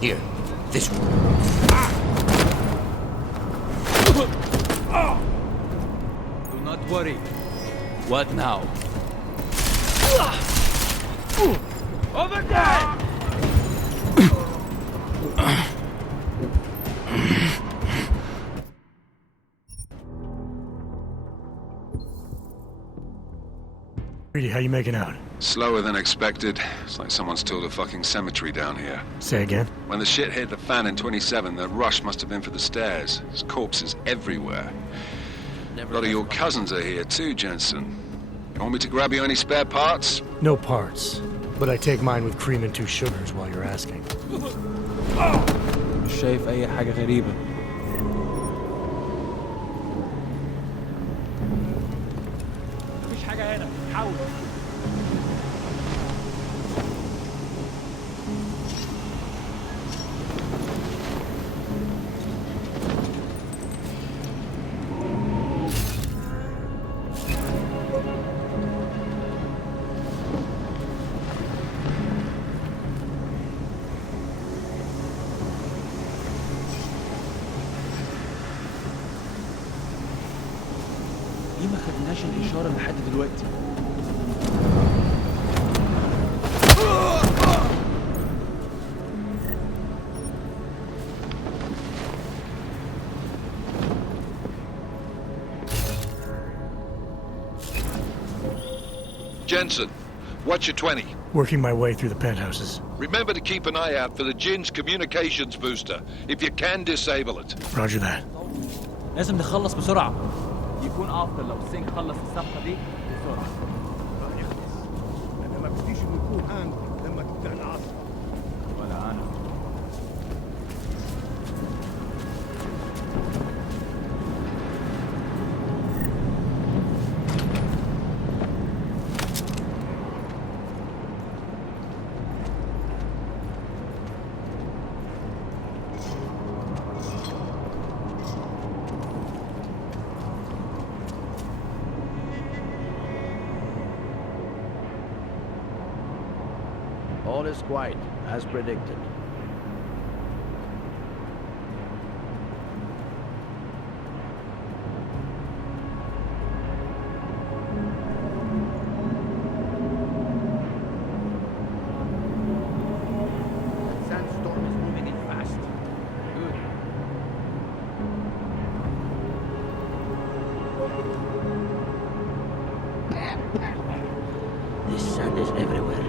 Here, this one. Do not worry. What now? Over there! Reedy, how you making out? Slower than expected. It's like someone's tilled a fucking cemetery down here. Say again? When the shit hit the fan in 27, the rush must have been for the stairs. There's corpses everywhere. A lot of your cousins are here too, Jensen. You want me to grab you any spare parts? No parts. But I take mine with cream and 2 sugars while you're asking. مش شايف أي حاجة غريبة. مفيش حاجة هنا. حاول. ليه ما خدناش الإشارة لحد دلوقتي؟ Jensen, what's your 20? Working my way through the penthouses. Remember to keep an eye out for the Jin's communications booster. If you can, disable it. Roger that. لازم نخلص بسرعة. يكون أفضل لو سينك خلص الصفقة دي بسرعة. أنا ما بديش إنه يكون هان لما تبدأ العصر. ولا أنا. All is quiet, as predicted. Sandstorm is moving in fast. Good. This sand is everywhere.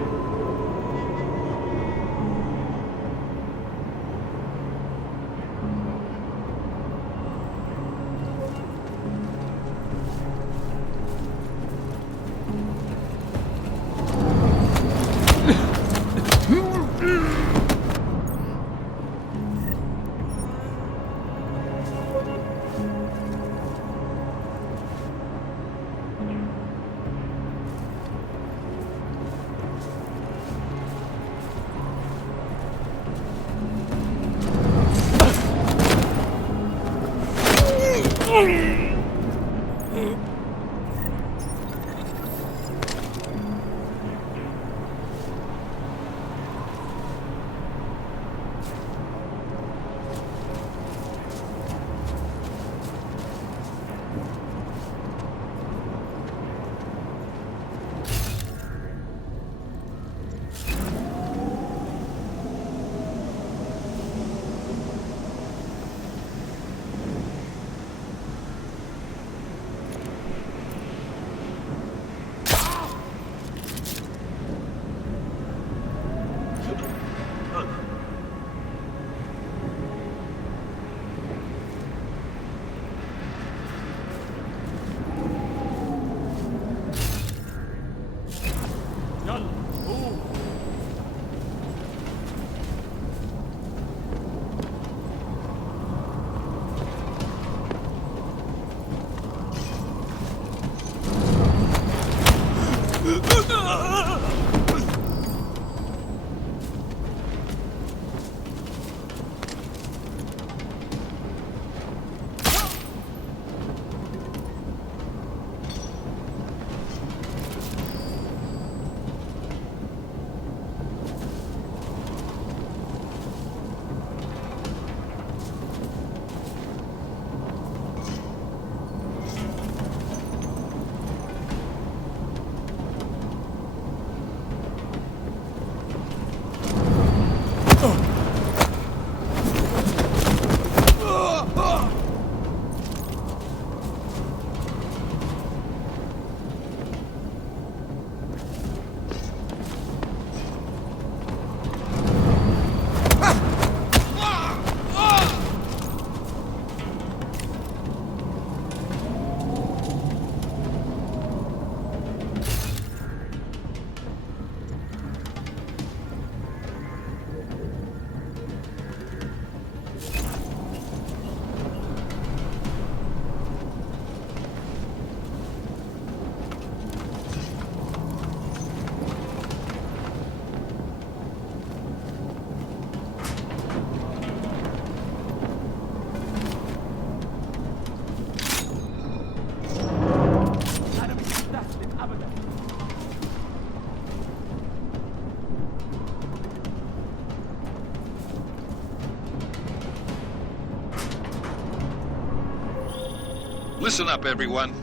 Listen up, everyone.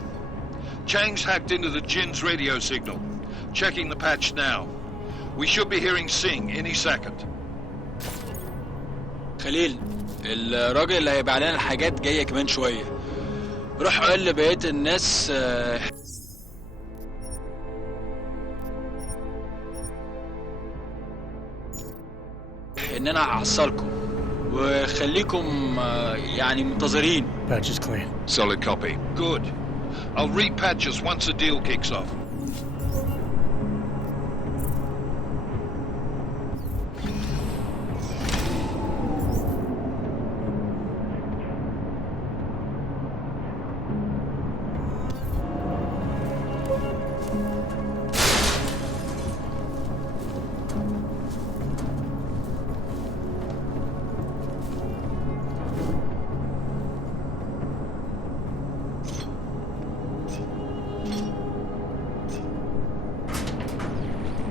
Chang's hacked into the Jin's radio signal. Checking the patch now. We should be hearing Singh any second. خليل، الراجل اللي هيبيع لنا الحاجات جاية كمان شوية. روح قول لبقية الناس إن أنا هحصلكم وخليكم يعني منتظرين. Patch is clean. Solid copy. Good. I'll repatch us once the deal kicks off.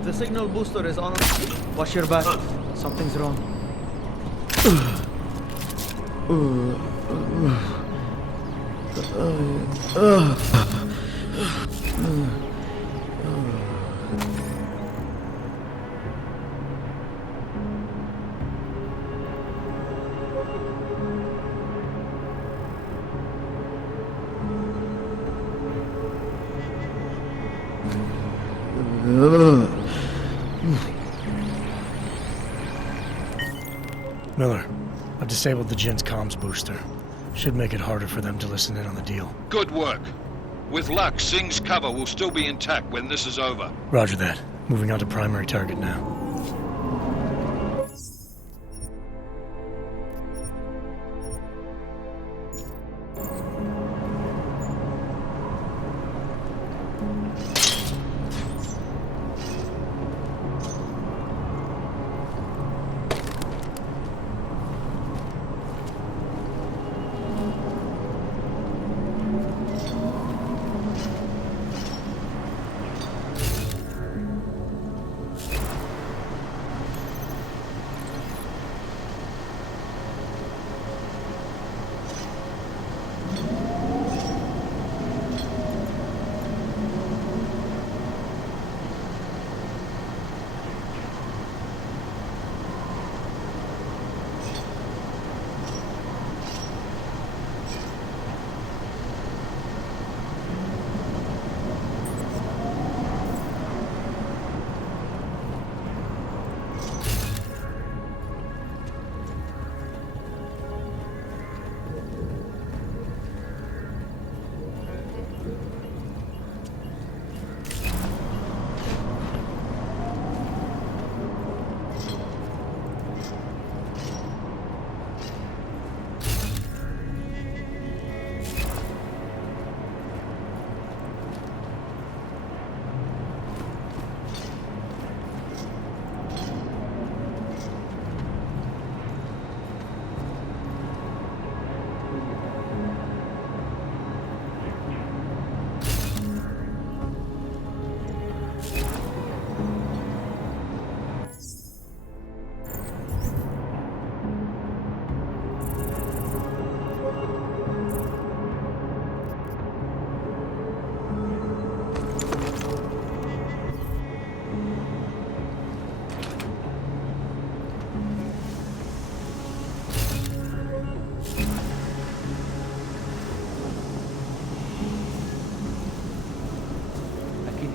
The signal booster is on. Watch your back. Something's wrong. Miller, I've disabled the Jin's comms booster. Should make it harder for them to listen in on the deal. Good work. With luck, Singh's cover will still be intact when this is over. Roger that. Moving on to primary target now.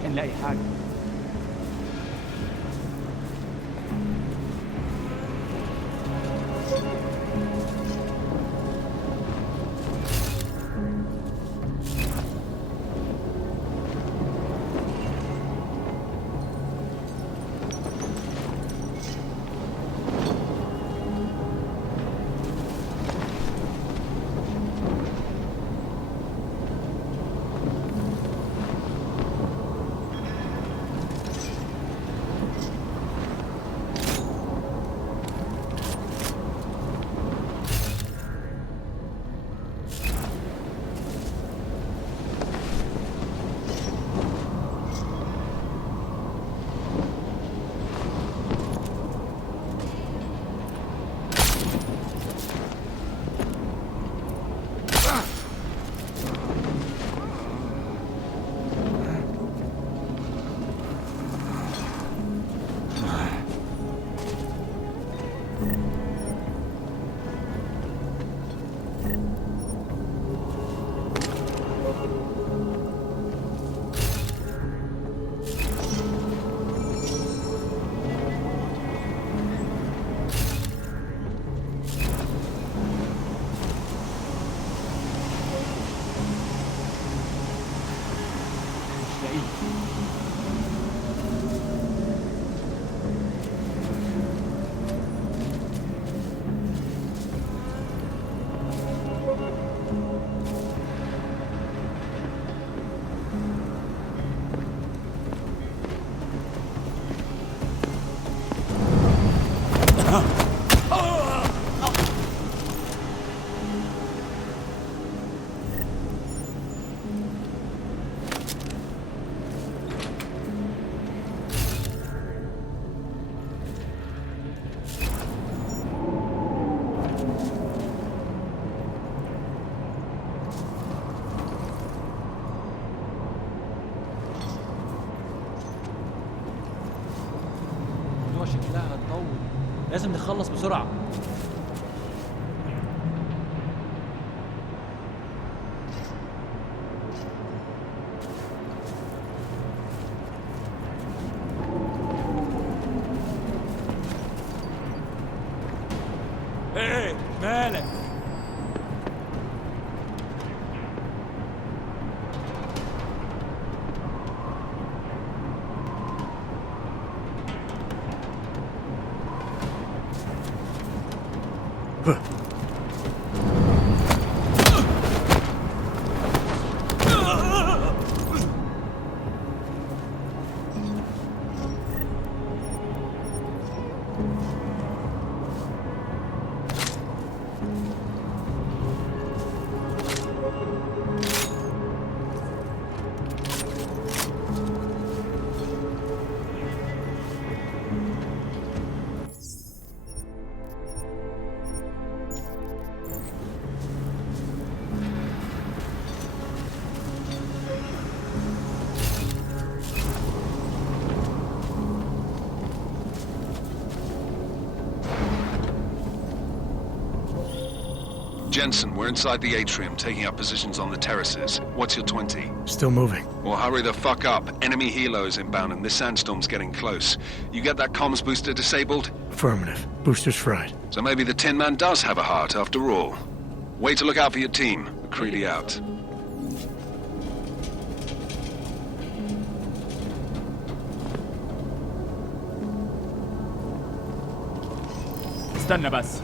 نلاقي حاجة. الموضوع شكلها هتطول. لازم نخلص بسرعة. ايه مالك؟ Jensen, we're inside the atrium, taking up positions on the terraces. What's your 20? Still moving. Well, hurry the fuck up. Enemy helos inbound and this sandstorm's getting close. You get that comms booster disabled? Affirmative. Booster's fried. So maybe the Tin Man does have a heart after all. Way to look out for your team. McCready out. استنى بس.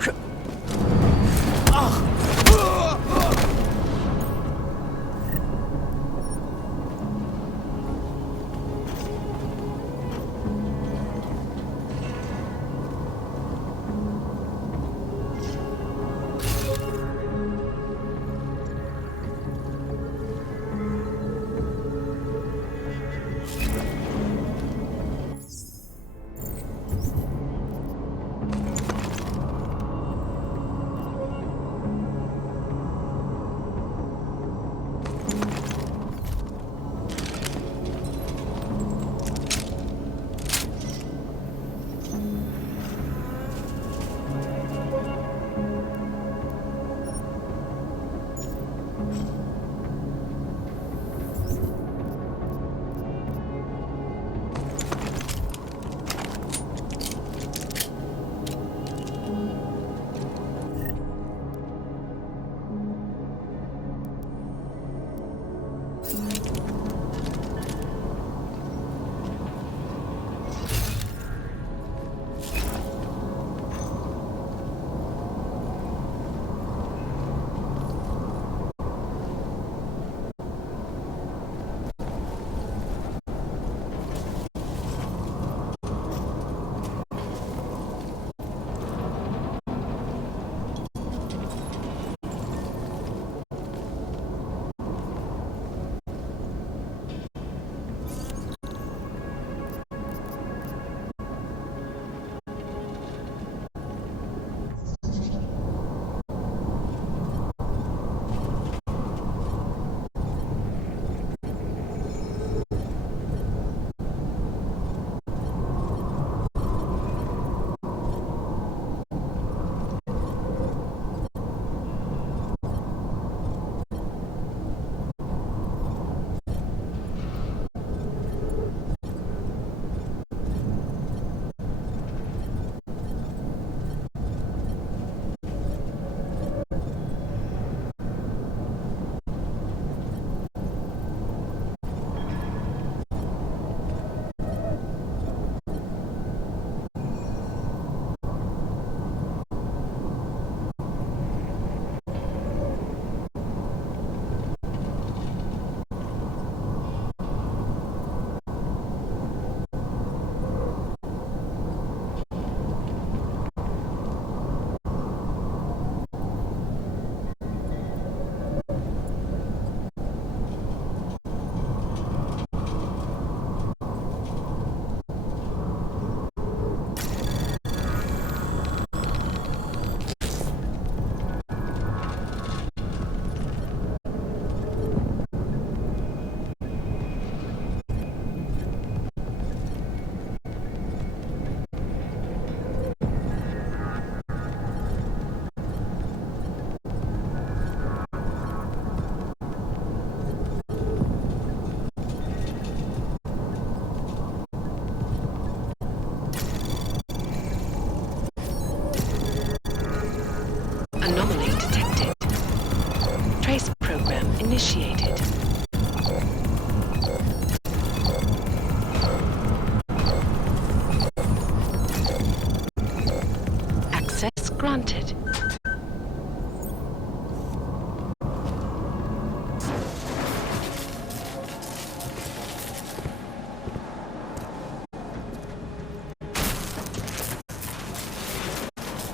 initiated. Access granted.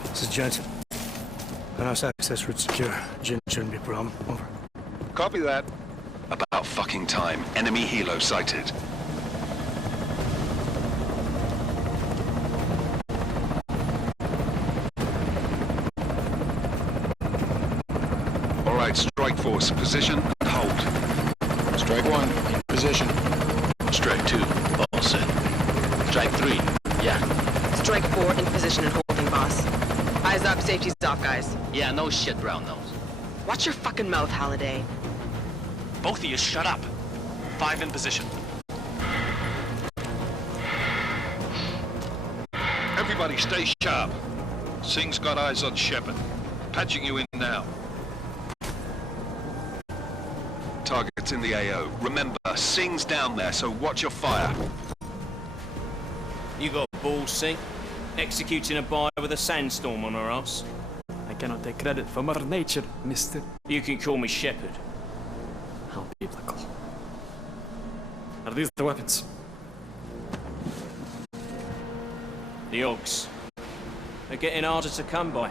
This is Jensen. Penthouse access route secure. Jin shouldn't be a problem. Over. Copy that. About fucking time. Enemy helo sighted. All right, Strike Force, position and hold. Strike 1, in position. Strike 2, all set. Strike 3, yeah. Strike 4 in position and holding, boss. Eyes up, safety's off, guys. Yeah, no shit, brown nose. Watch your fucking mouth, Halliday. Both of you shut up. 5 in position. Everybody stay sharp. Singh's got eyes on Shepard. Patching you in now. Target's in the AO. Remember, Singh's down there, so watch your fire. You got balls, Singh? Executing a buyer with a sandstorm on her ass? I cannot take credit for Mother Nature, mister. You can call me Shepard. How biblical. Are these the weapons? The Ogs. They're getting harder to come by.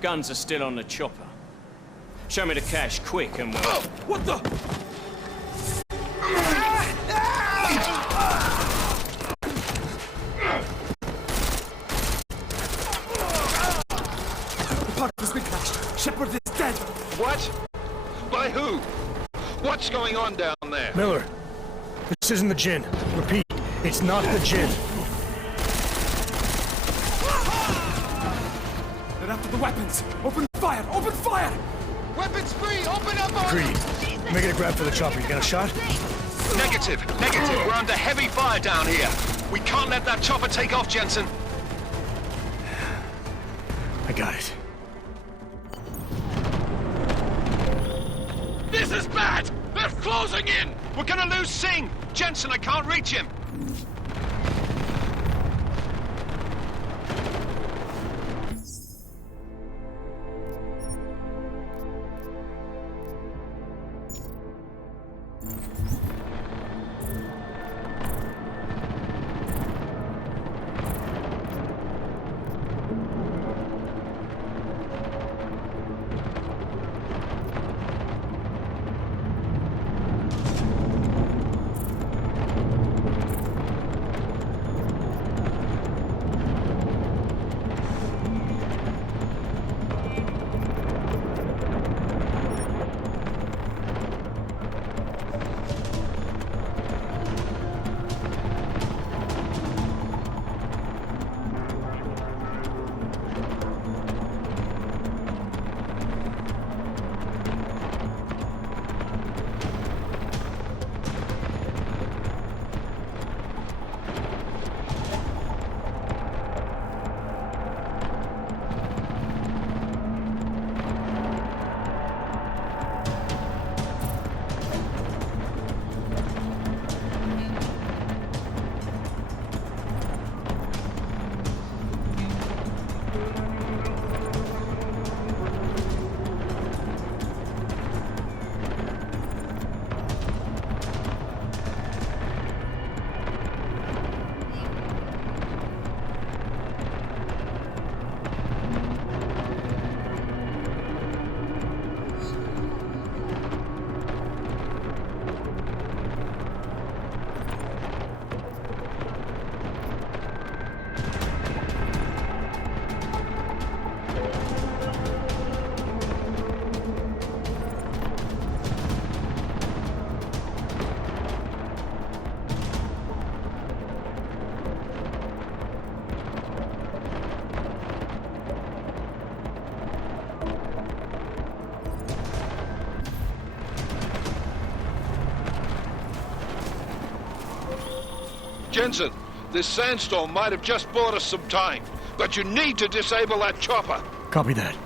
Guns are still on the chopper. Show me the cash, quick, and we'll... Oh, what the? The park has been crashed. Shepard is dead. What? By who? What's going on down there? Miller, this isn't the Jinn. Repeat, it's not the Jinn. They're after the weapons. Open fire! Open fire! Weapons free! Open up! Agreed. Making a grab for the chopper. You got a shot? Negative. We're under heavy fire down here. We can't let that chopper take off, Jensen. I got it. This is bad! They're closing in! We're gonna lose Singh! Jensen, I can't reach him! Jensen, this sandstorm might have just bought us some time, but you need to disable that chopper. Copy that.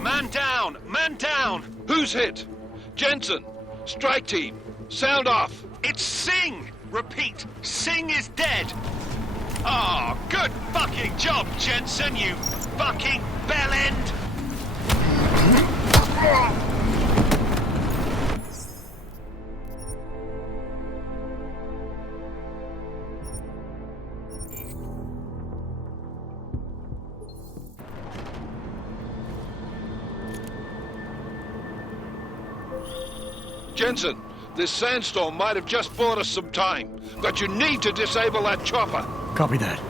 Man down! Man down! Who's hit? Jensen! Strike team! Sound off! It's Singh! Repeat, Singh is dead! Oh, good fucking job, Jensen, you fucking bellend! Jensen, this sandstorm might have just bought us some time, but you need to disable that chopper. Copy that.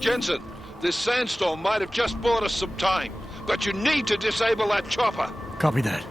Jensen, this sandstorm might have just bought us some time, but you need to disable that chopper. Copy that.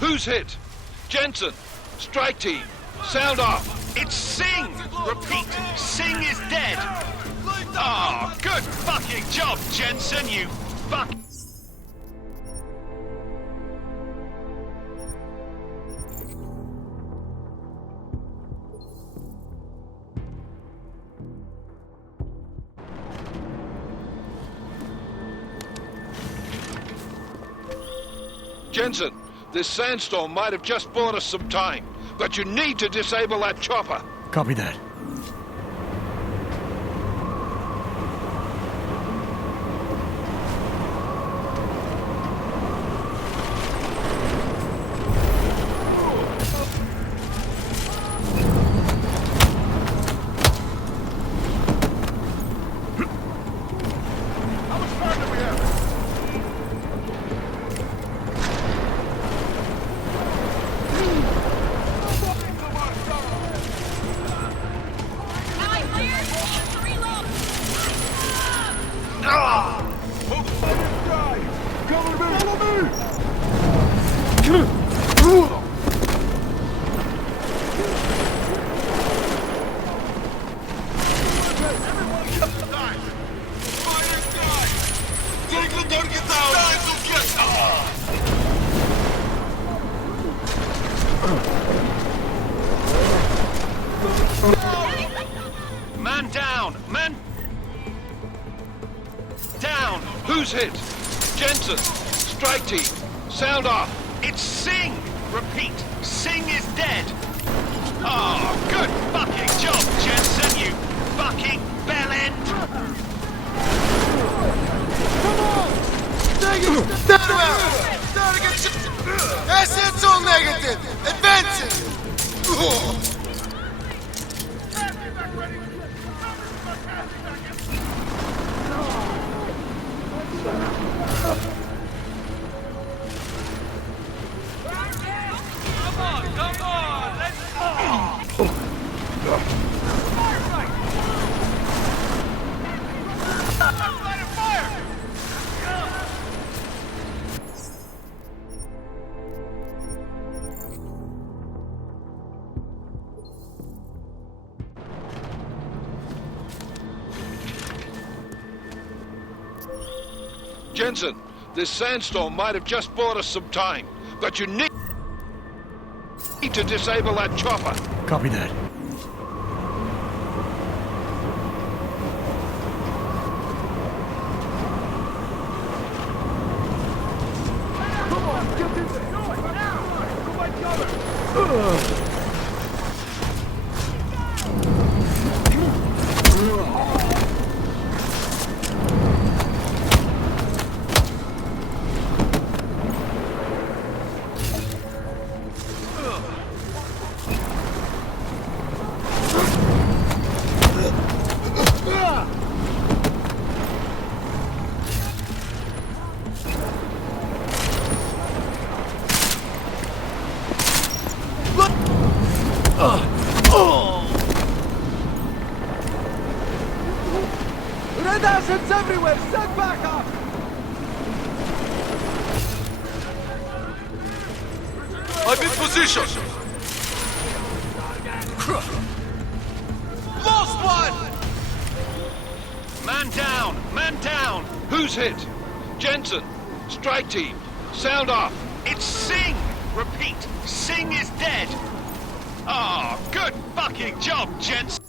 Who's hit? Jensen! Strike team! Sound off! It's Singh! Repeat, Singh is dead! Oh, good fucking job, Jensen, you fuck... Jensen, this sandstorm might have just bought us some time, but you need to disable that chopper. Copy that. Man down! Man down! Who's hit? Jensen! Strike team! Sound off! It's Singh! Repeat, Singh is dead! Oh, good Jensen, this sandstorm might have just bought us some time, but you need to disable that chopper. Copy that. Come on, get in there! Do it now! Come on, cover! Red assets everywhere! Set back up! I'm in position! Lost one! Man down! Man down! Who's hit? Jensen, strike team, sound off. It's Singh! Repeat, Singh is dead! Oh, good fucking job, gents!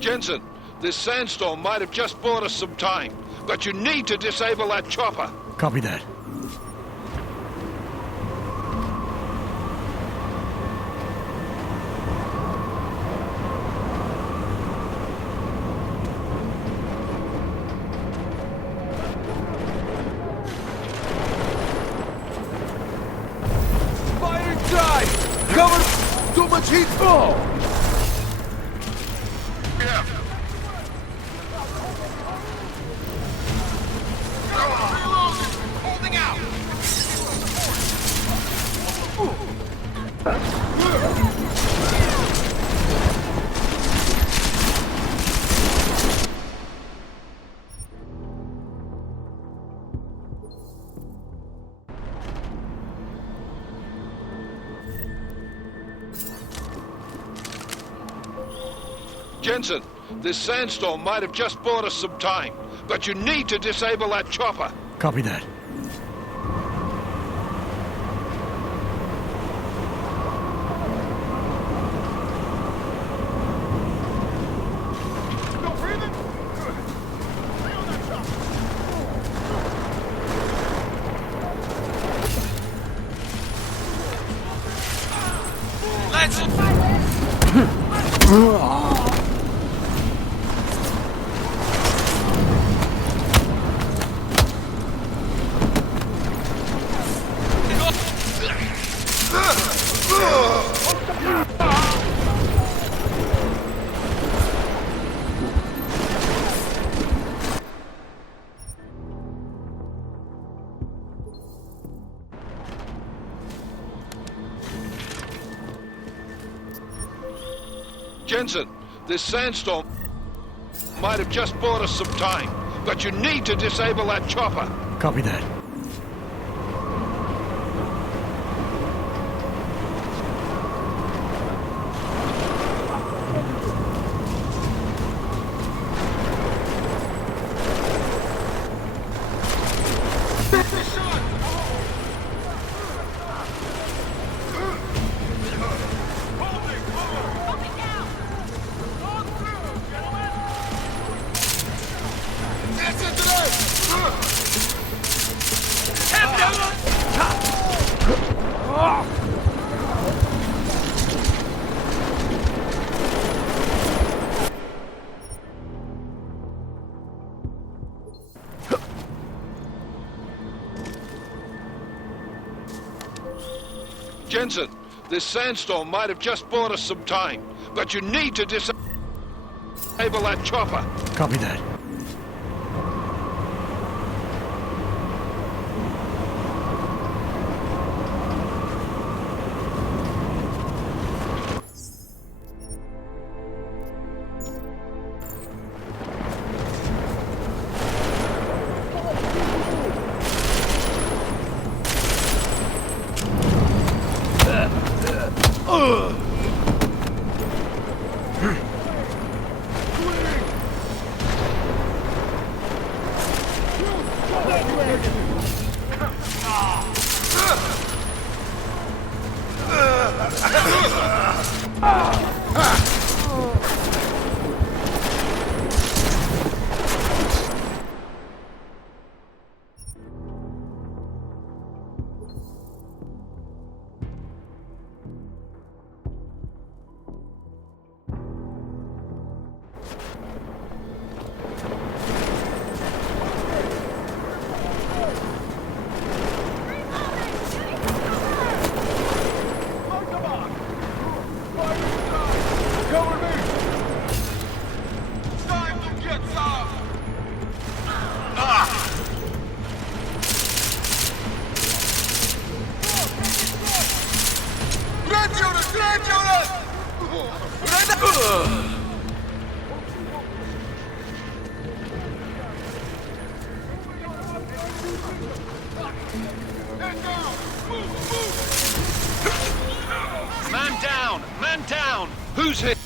Jensen, this sandstorm might have just bought us some time, but you need to disable that chopper. Copy that. Firing drive! Cover! Too much heat! Oh! Yeah. Holding out! Jensen, this sandstorm might have just bought us some time, but you need to disable that chopper. Copy that. Still breathing? Good. Stay on that chopper. Jensen, this sandstorm might have just bought us some time, but you need to disable that chopper. Copy that. Jensen, this sandstorm might have just bought us some time, but you need to disable that chopper. Copy that. Man down! Man down! Who's hit?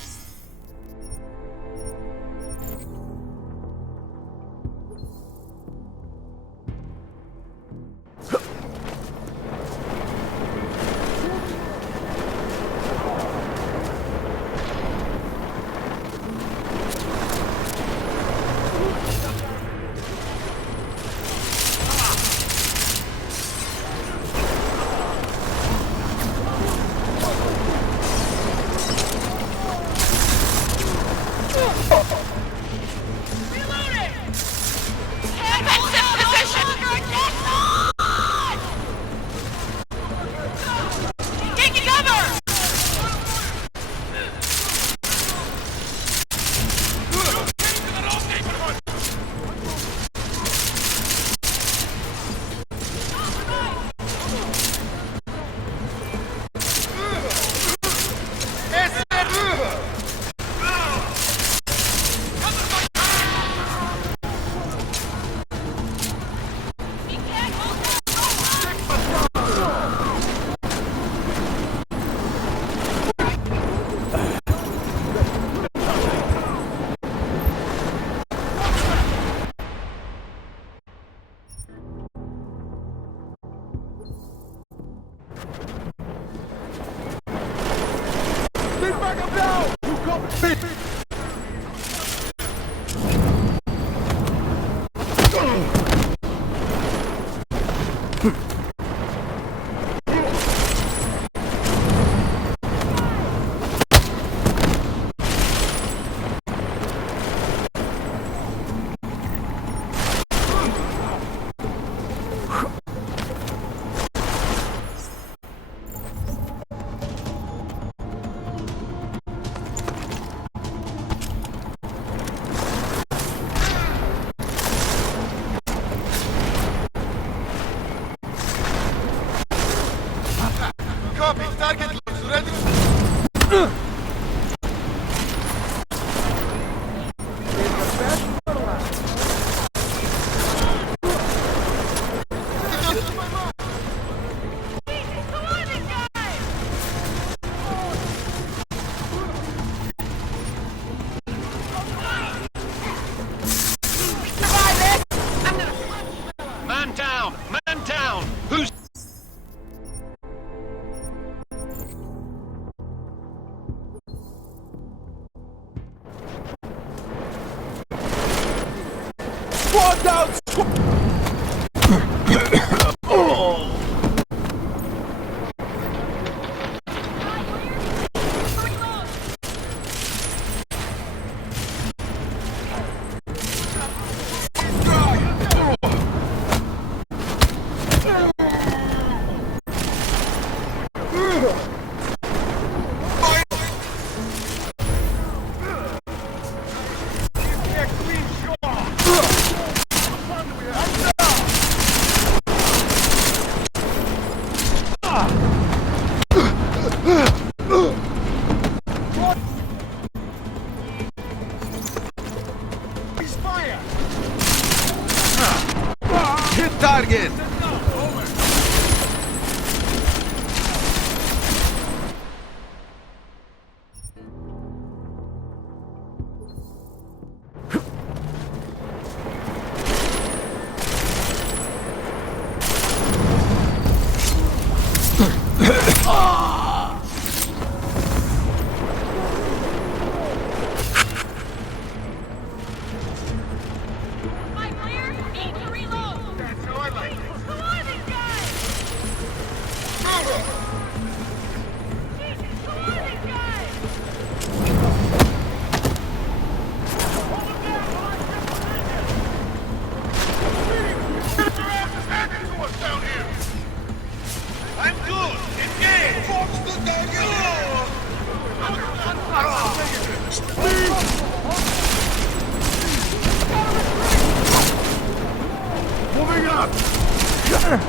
Squad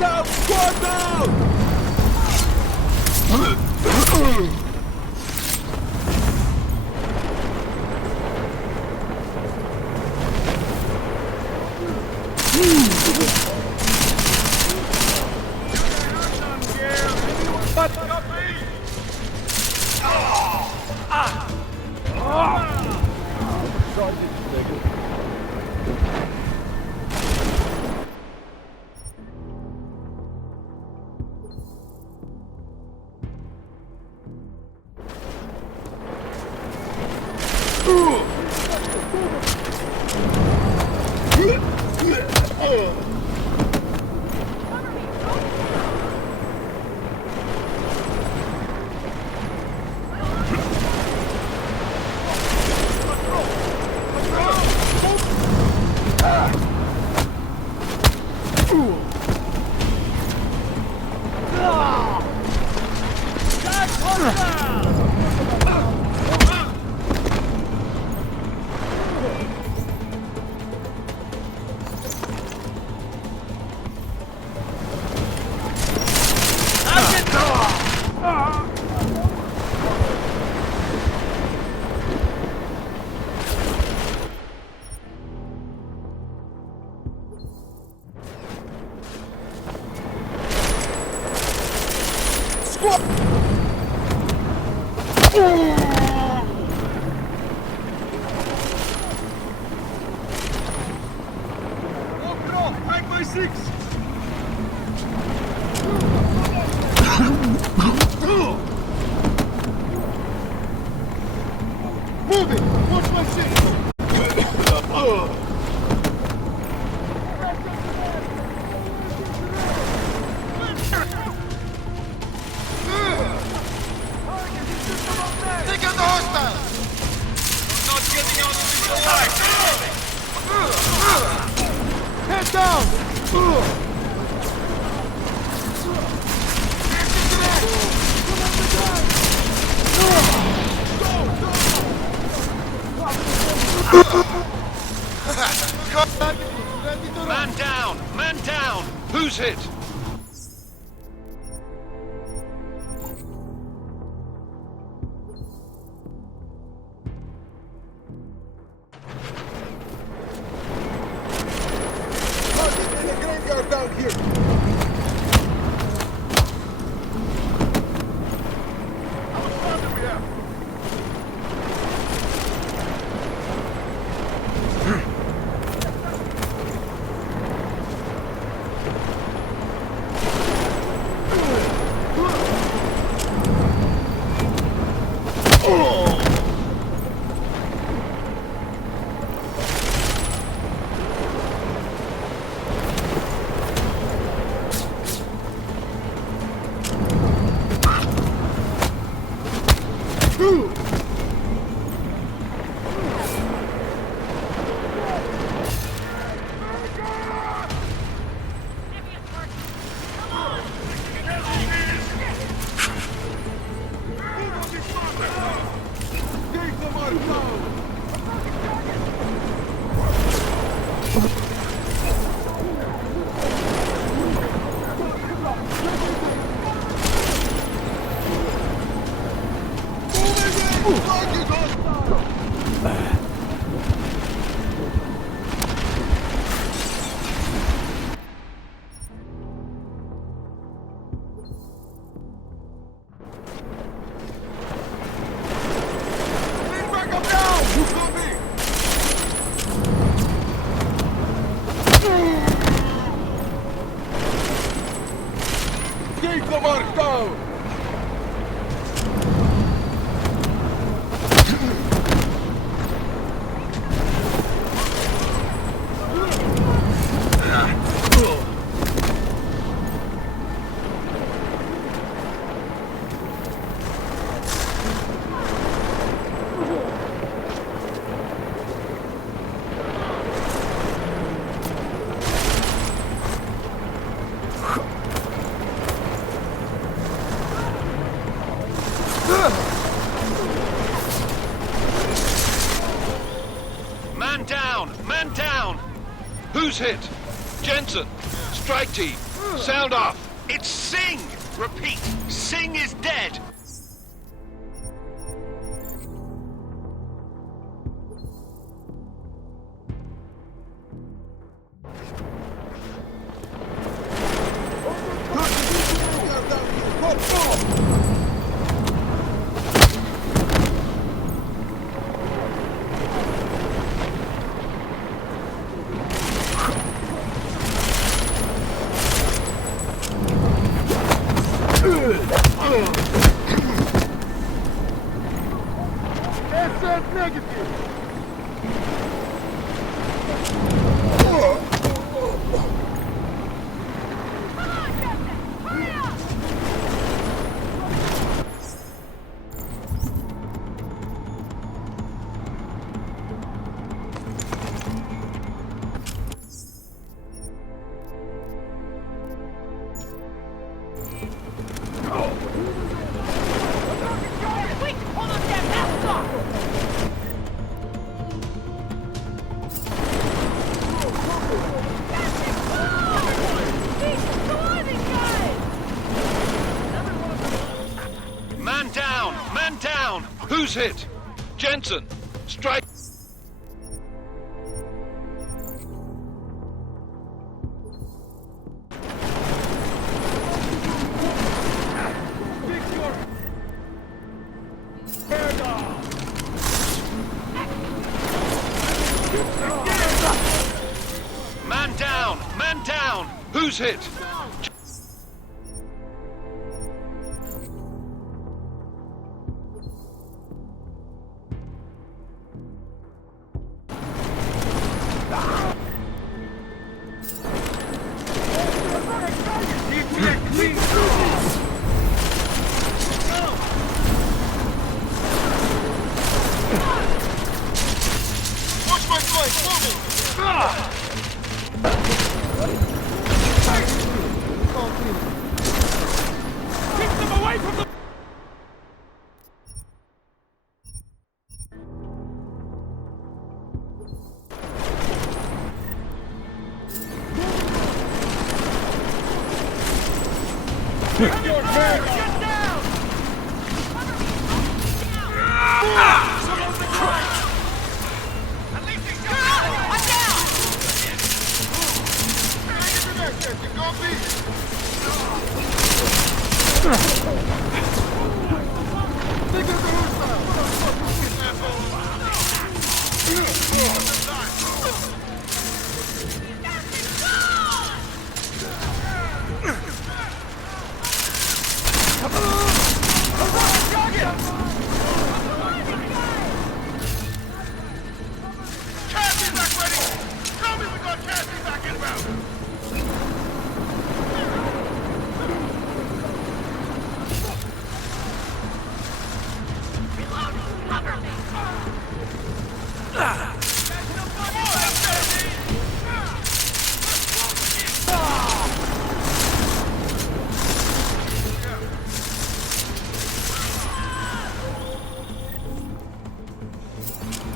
down! Squad down! Man down! Man down! Who's hit? Down here. Who's hit? Jensen! Strike team! Sound off! It's Singh! Repeat, Singh is dead! SF negative! Man down! Who's hit? Jensen! Strike... Man down! Man down! Who's hit?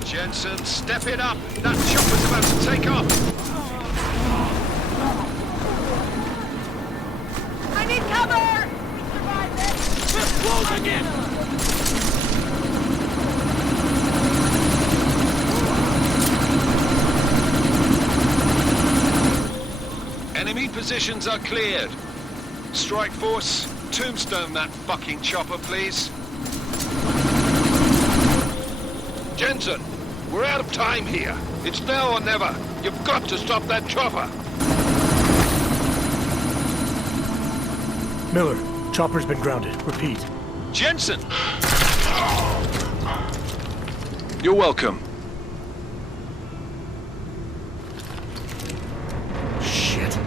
Jensen, step it up! That chopper's about to take off! I need cover! Survive this! Close again! Enemy positions are cleared. Strike Force, tombstone that fucking chopper, please. Jensen! We're out of time here. It's now or never. You've got to stop that chopper. Miller, chopper's been grounded. Repeat. Jensen! You're welcome. Shit.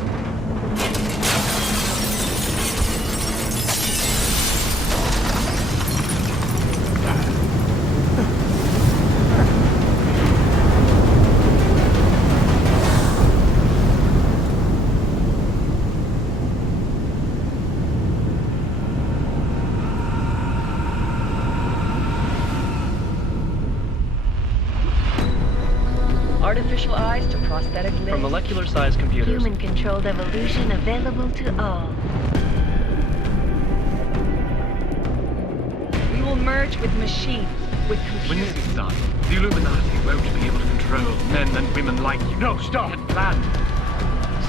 Artificial eyes to prosthetic limbs. From molecular-sized computers. Human-controlled evolution available to all. We will merge with machines, with computers. When this is done, the Illuminati won't be able to control men and women like you. No, stop! Had planned.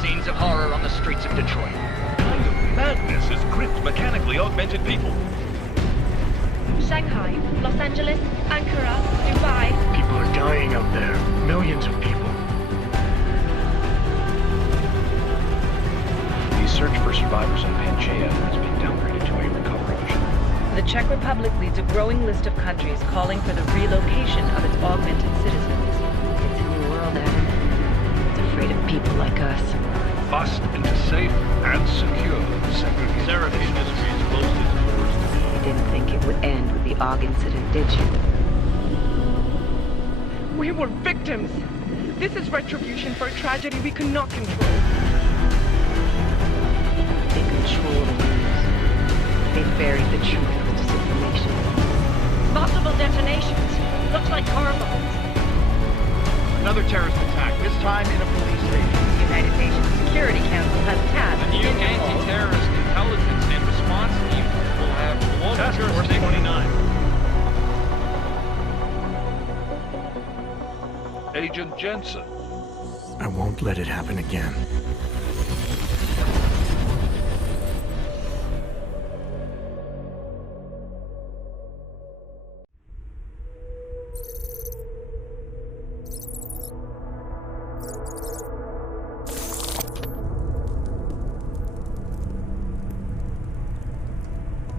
Scenes of horror on the streets of Detroit. What kind of madness has gripped mechanically augmented people? Shanghai, Los Angeles, Ankara, Dubai. People are dying out there. Millions of people. The search for survivors in Pangaea has been downgraded to a recovery mission. The Czech Republic leads a growing list of countries calling for the relocation of its augmented citizens. It's a new world, Adam. It's afraid of people like us. Bust into safe and secure segregation. Seraphine Industries closed its doors. You didn't think it would end with the AUG incident, did you? We were victims. This is retribution for a tragedy we could not control. They control the news. They buried the truth with disinformation. Multiple detonations. Looks like car bombs. Another terrorist attack, this time in a police station. The United Nations Security Council has tasked The new anti-terrorist intelligence and response team will have global Task Force jurisdiction. 29. Agent Jensen. I won't let it happen again.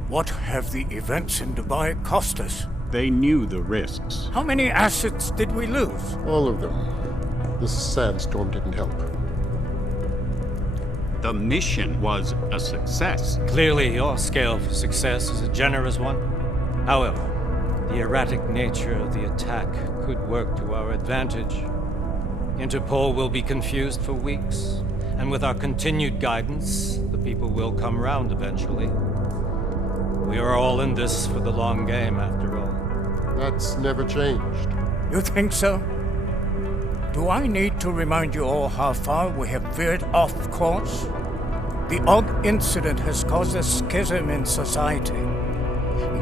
What have the events in Dubai cost us? They knew the risks. How many assets did we lose? All of them. This sandstorm didn't help. The mission was a success. Clearly, your scale for success is a generous one. However, the erratic nature of the attack could work to our advantage. Interpol will be confused for weeks, and with our continued guidance, the people will come round eventually. We are all in this for the long game, after all. That's never changed. You think so? Do I need to remind you all how far we have veered off course? The AUG incident has caused a schism in society.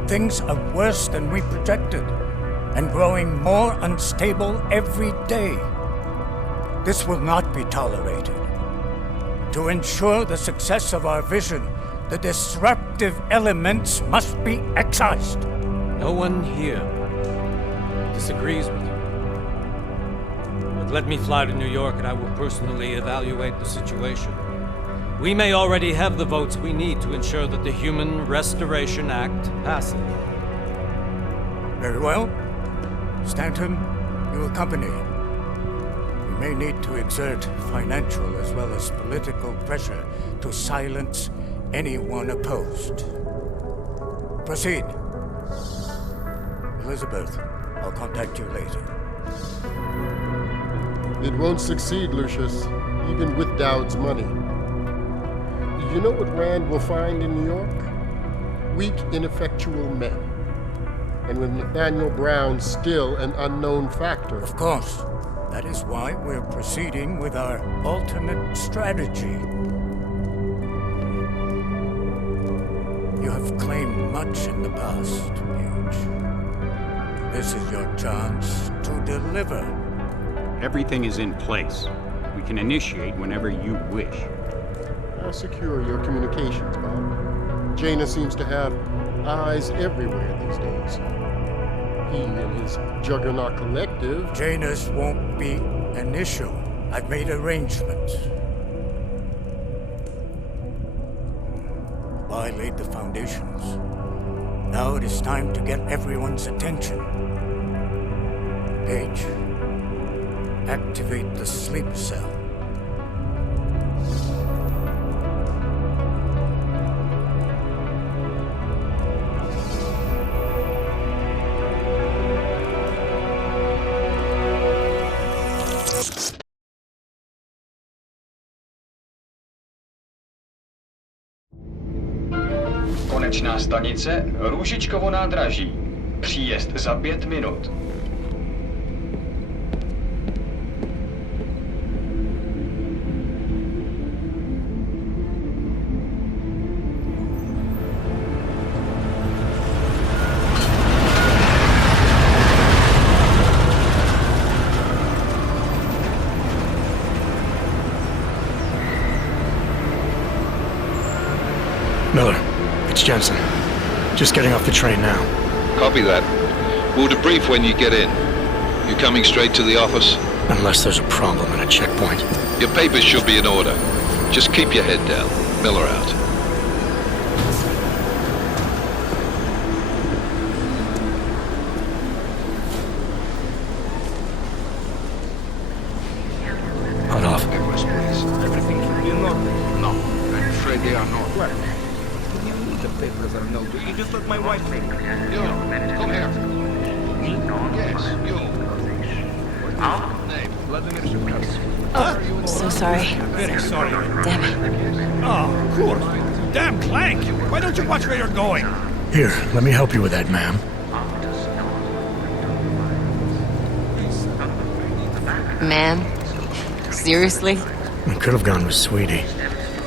Things are worse than we projected, and growing more unstable every day. This will not be tolerated. To ensure the success of our vision, the disruptive elements must be excised. No one here disagrees with you. But let me fly to New York and I will personally evaluate the situation. We may already have the votes we need to ensure that the Human Restoration Act passes. Very well. Stanton, you accompany. We may need to exert financial as well as political pressure to silence anyone opposed. Proceed. Elizabeth, I'll contact you later. It won't succeed, Lucius, even with Dowd's money. You know what Rand will find in New York? Weak, ineffectual men. And with Nathaniel Brown still an unknown factor. Of course. That is why we're proceeding with our alternate strategy. You have claimed much in the past, Huge. This is your chance to deliver. Everything is in place. We can initiate whenever you wish. I'll secure your communications, Bob. Jaina seems to have eyes everywhere these days. He and his Juggernaut Collective... Janus won't be an issue. I've made arrangements. I laid the foundations. Now it is time to get everyone's attention. Paige, activate the sleep cell. Konečná stanice Růžičkovo nádraží. Příjezd za 5 minut. Jensen. Just getting off the train now. Copy that. We'll debrief when you get in. You coming straight to the office? Unless there's a problem at a checkpoint. Your papers should be in order. Just keep your head down. Miller out. Hot off. Everything should be in order. No, I'm afraid they are not. What? The papers are no good. You just let my wife think. You, come here. Yes, you. Name? Vladimir Shevchenko. Oh, so sorry. Very sorry. Damn it. Oh, of course. Damn Clank! Why don't you watch where you're going? Here, let me help you with that, ma'am. Ma'am? Seriously? I could have gone with Sweetie.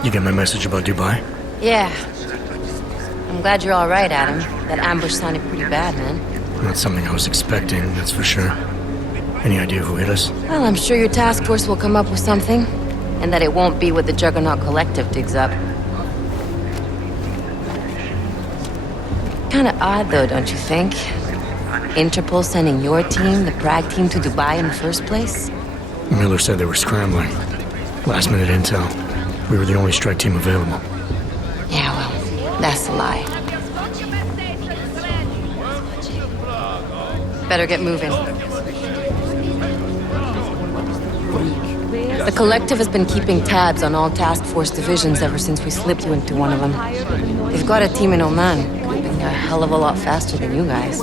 You get my message about Dubai? Yeah. I'm glad you're all right, Adam. That ambush sounded pretty bad, man. Not something I was expecting, that's for sure. Any idea who hit us? Well, I'm sure your task force will come up with something. And that it won't be what the Juggernaut Collective digs up. Kinda odd, though, don't you think? Interpol sending your team, the Prague team, to Dubai in the first place? Miller said they were scrambling. Last minute intel. We were the only strike team available. Yeah, well, that's a lie. Better get moving. The Collective has been keeping tabs on all task force divisions ever since we slipped you into one of them. They've got a team in Oman, moving a hell of a lot faster than you guys.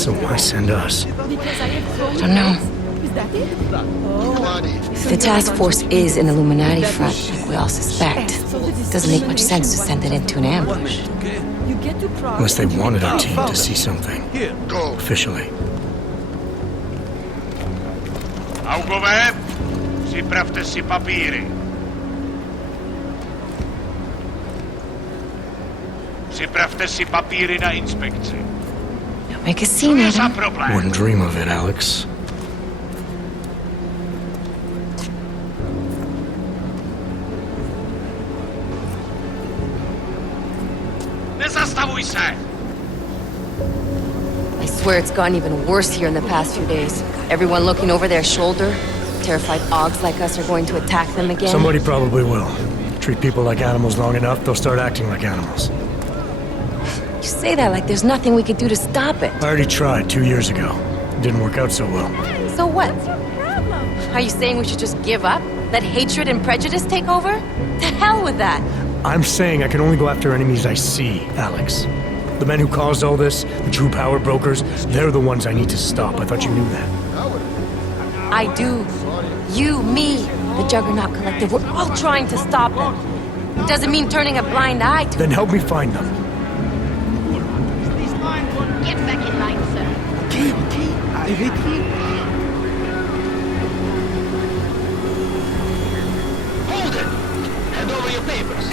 So why send us? I don't know. If the task force is an Illuminati front, like we all suspect, it doesn't make much sense to send it into an ambush. Unless they wanted our team to see something. Officially. Augové, připravte si papíry. Připravte si papíry na inspekci. Don't make a scene, Adam. Wouldn't dream of it, Alex. Nezastavuj se! I swear it's gotten even worse here in the past few days. Everyone looking over their shoulder. Terrified Augs like us are going to attack them again. Somebody probably will. Treat people like animals long enough, they'll start acting like animals. You say that like there's nothing we could do to stop it. I already tried 2 years ago. It didn't work out so well. So what? Are you saying we should just give up? Let hatred and prejudice take over? To hell with that! I'm saying I can only go after enemies I see, Alex. The men who caused all this, the true power brokers, they're the ones I need to stop. I thought you knew that. I do. You, me, the Juggernaut Collective, we're all trying to stop them. It doesn't mean turning a blind eye to Then help me find them. Get back in line, sir. Hold it! Hand over your papers.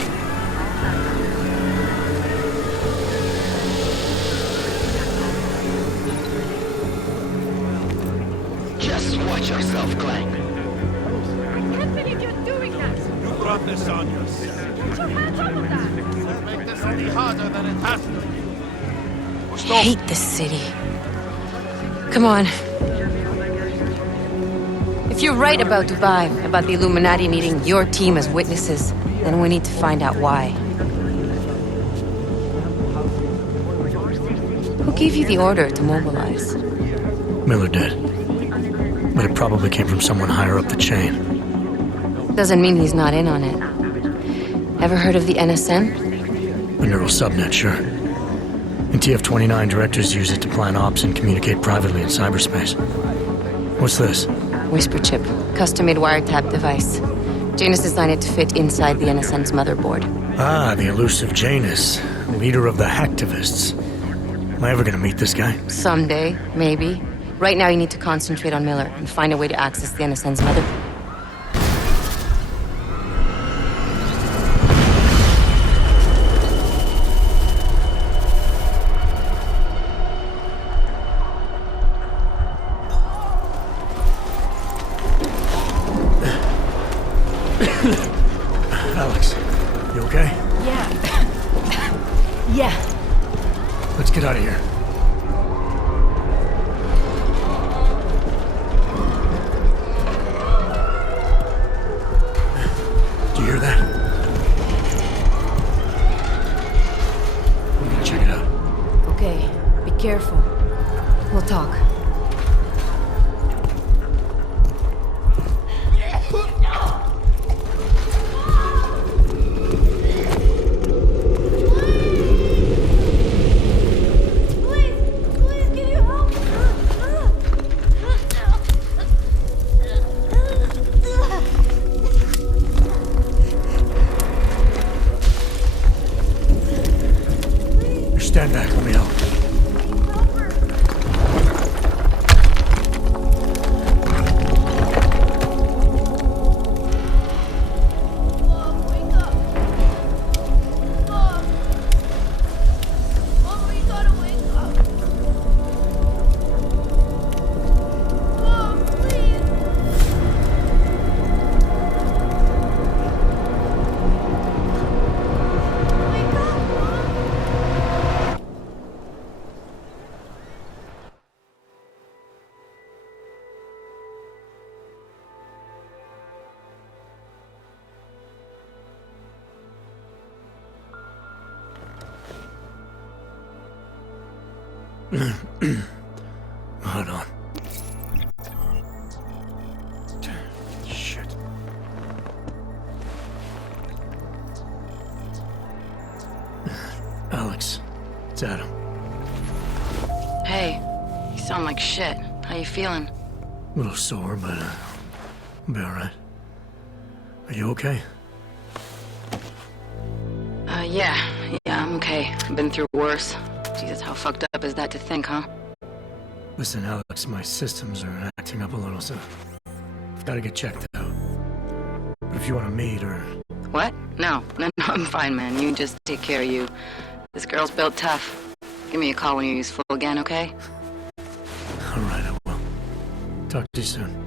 Just watch yourself, Clank. I can't believe you're doing that! You brought this on yourself. Put your hands off of that! Make this any harder than it has to be. I hate this city. Come on. If you're right about Dubai, about the Illuminati needing your team as witnesses, then we need to find out why. Who gave you the order to mobilize? Miller did. But it probably came from someone higher up the chain. Doesn't mean he's not in on it. Ever heard of the NSN? A neural subnet, sure. In TF-29, directors use it to plan ops and communicate privately in cyberspace. What's this? Whisper chip. Custom-made wiretap device. Janus designed it to fit inside the NSN's motherboard. Ah, the elusive Janus, leader of the hacktivists. Am I ever gonna meet this guy? Someday, maybe. Right now you need to concentrate on Miller and find a way to access the NSN's motherboard. Alex, you okay? Yeah. Yeah. Let's get out of here. Do you hear that? We're gonna check it out. Okay, be careful. We'll talk. Stand back, let me help. Hold on. Shit. Alex, it's Adam. Hey, you sound like shit. How you feeling? A little sore, but I'll be alright. Are you okay? Yeah, I'm okay. I've been through worse. Jesus, how fucked up is that to think, huh? Listen, Alex, my systems are acting up a little, so I've got to get checked out. But if you want to meet or... What? No, I'm fine, man. You just take care of you. This girl's built tough. Give me a call when you're useful again, okay? Alright, I will. Talk to you soon.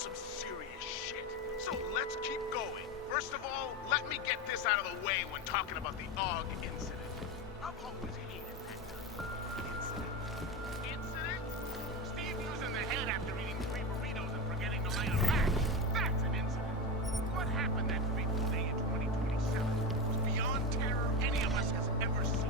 about some serious shit. So let's keep going. First of all, let me get this out of the way when talking about the AUG incident. I've always hated that term. Incident? Steve using the head after eating 3 burritos and forgetting to light a match. That's an incident. What happened that fateful day in 2027 was beyond terror any of us has ever seen.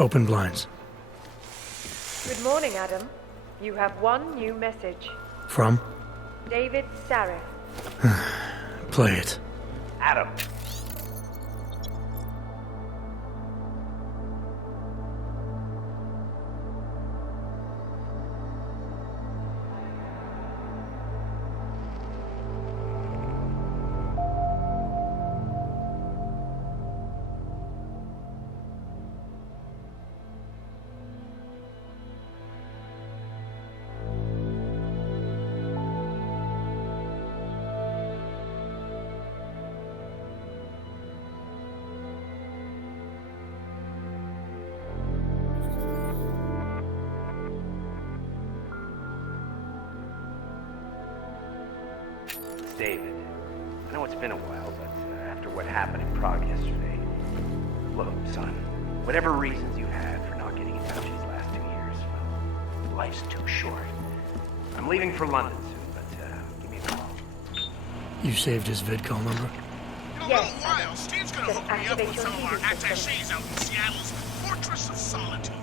Open blinds. Good morning, Adam. You have one new message. From? David Sareth. Play it. Adam. David, I know it's been a while, but after what happened in Prague yesterday, look, son, whatever reasons you had for not getting in touch these last 2 years, well, life's too short. I'm leaving for London soon, but give me a call. You saved his vidcall number? In a little while, Steve's gonna hook me up with some of our attachés out in Seattle's Fortress of Solitude.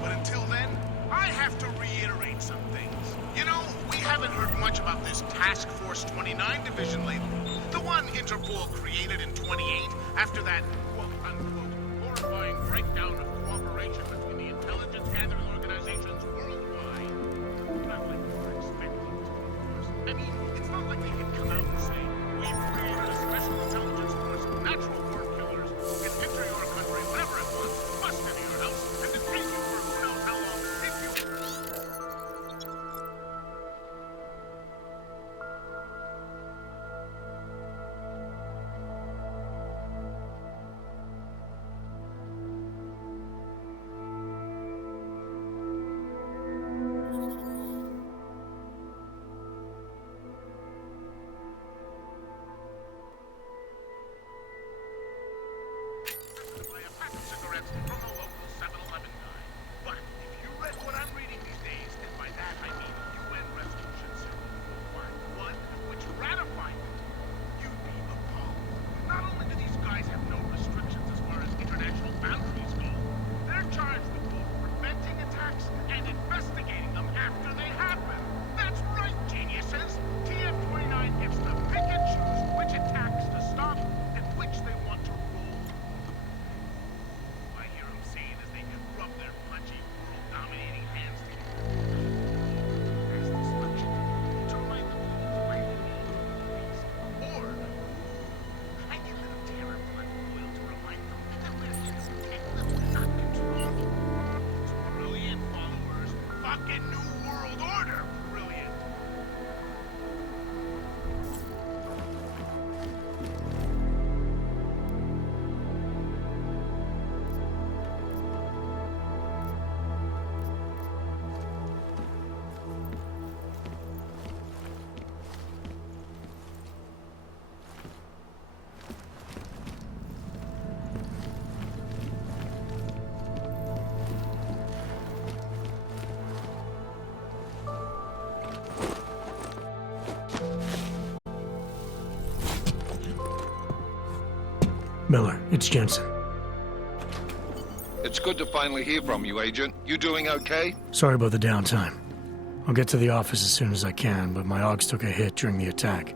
But until then, I have to reiterate some things. You know, we haven't heard much about this Task Force 29 division lately. The one Interpol created in 28 after that quote-unquote horrifying breakdown of cooperation between the intelligence-gathering organizations worldwide. Not like we were expecting, of course. I mean, it's not like they can come out and say, we've created a special intelligence force of natural-born killers who can enter your country whenever it wants, bust into your house, and detain you for who knows how long if you... Miller, it's Jensen. It's good to finally hear from you, Agent. You doing okay? Sorry about the downtime. I'll get to the office as soon as I can, but my Augs took a hit during the attack.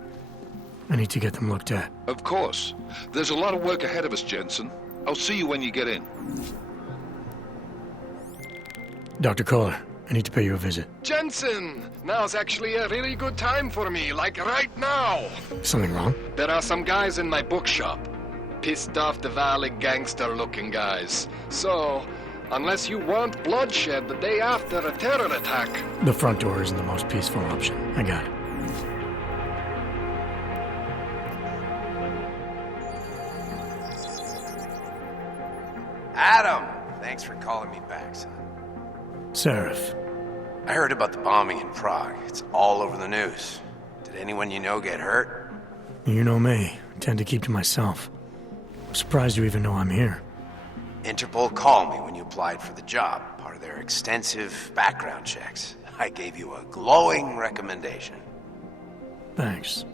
I need to get them looked at. Of course. There's a lot of work ahead of us, Jensen. I'll see you when you get in. Dr. Kohler, I need to pay you a visit. Jensen! Now's actually a really good time for me, like right now! Something wrong? There are some guys in my bookshop. Pissed off the Valley gangster-looking guys. So, unless you want bloodshed the day after a terror attack... The front door isn't the most peaceful option. I got it. Adam! Thanks for calling me back, son. Seraph. I heard about the bombing in Prague. It's all over the news. Did anyone you know get hurt? You know me. I tend to keep to myself. I'm surprised you even know I'm here. Interpol called me when you applied for the job, part of their extensive background checks. I gave you a glowing recommendation. Thanks.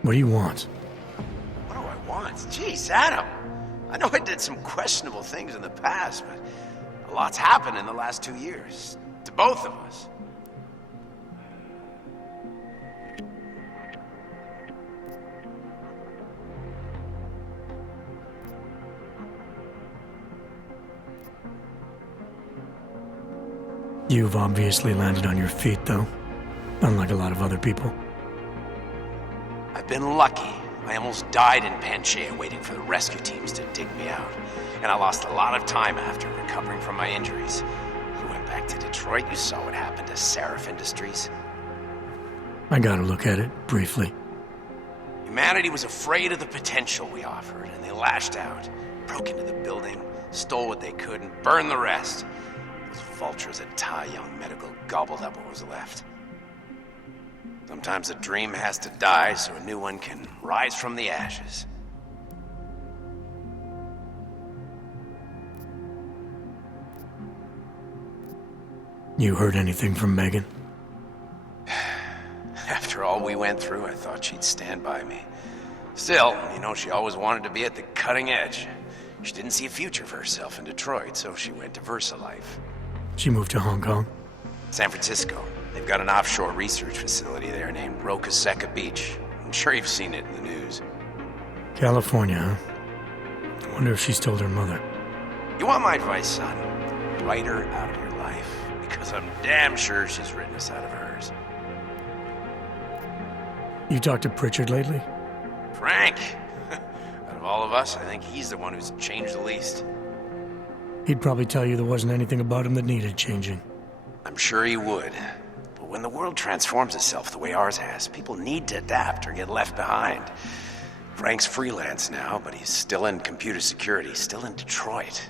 What do you want? What do I want? Jeez, Adam! I know I did some questionable things in the past, but a lot's happened in the last 2 years. To both of us. You've obviously landed on your feet, though. Unlike a lot of other people. I've been lucky. I almost died in Panchea waiting for the rescue teams to dig me out. And I lost a lot of time after recovering from my injuries. You went back to Detroit, you saw what happened to Seraph Industries. I got a look at it, briefly. Humanity was afraid of the potential we offered, and they lashed out. Broke into the building, stole what they could, and burned the rest. Those vultures at Tai Young Medical gobbled up what was left. Sometimes a dream has to die so a new one can rise from the ashes. You heard anything from Megan? After all we went through, I thought she'd stand by me. Still, you know, she always wanted to be at the cutting edge. She didn't see a future for herself in Detroit, so she went to VersaLife. She moved to Hong Kong? San Francisco. They've got an offshore research facility there named Roca Seca Beach. I'm sure you've seen it in the news. California, huh? I wonder if she's told her mother. You want my advice, son? Write her out of your life. Because I'm damn sure she's written us out of hers. You talked to Pritchard lately? Frank! Out of all of us, I think he's the one who's changed the least. He'd probably tell you there wasn't anything about him that needed changing. I'm sure he would. But when the world transforms itself the way ours has, people need to adapt or get left behind. Frank's freelance now, but he's still in computer security, still in Detroit.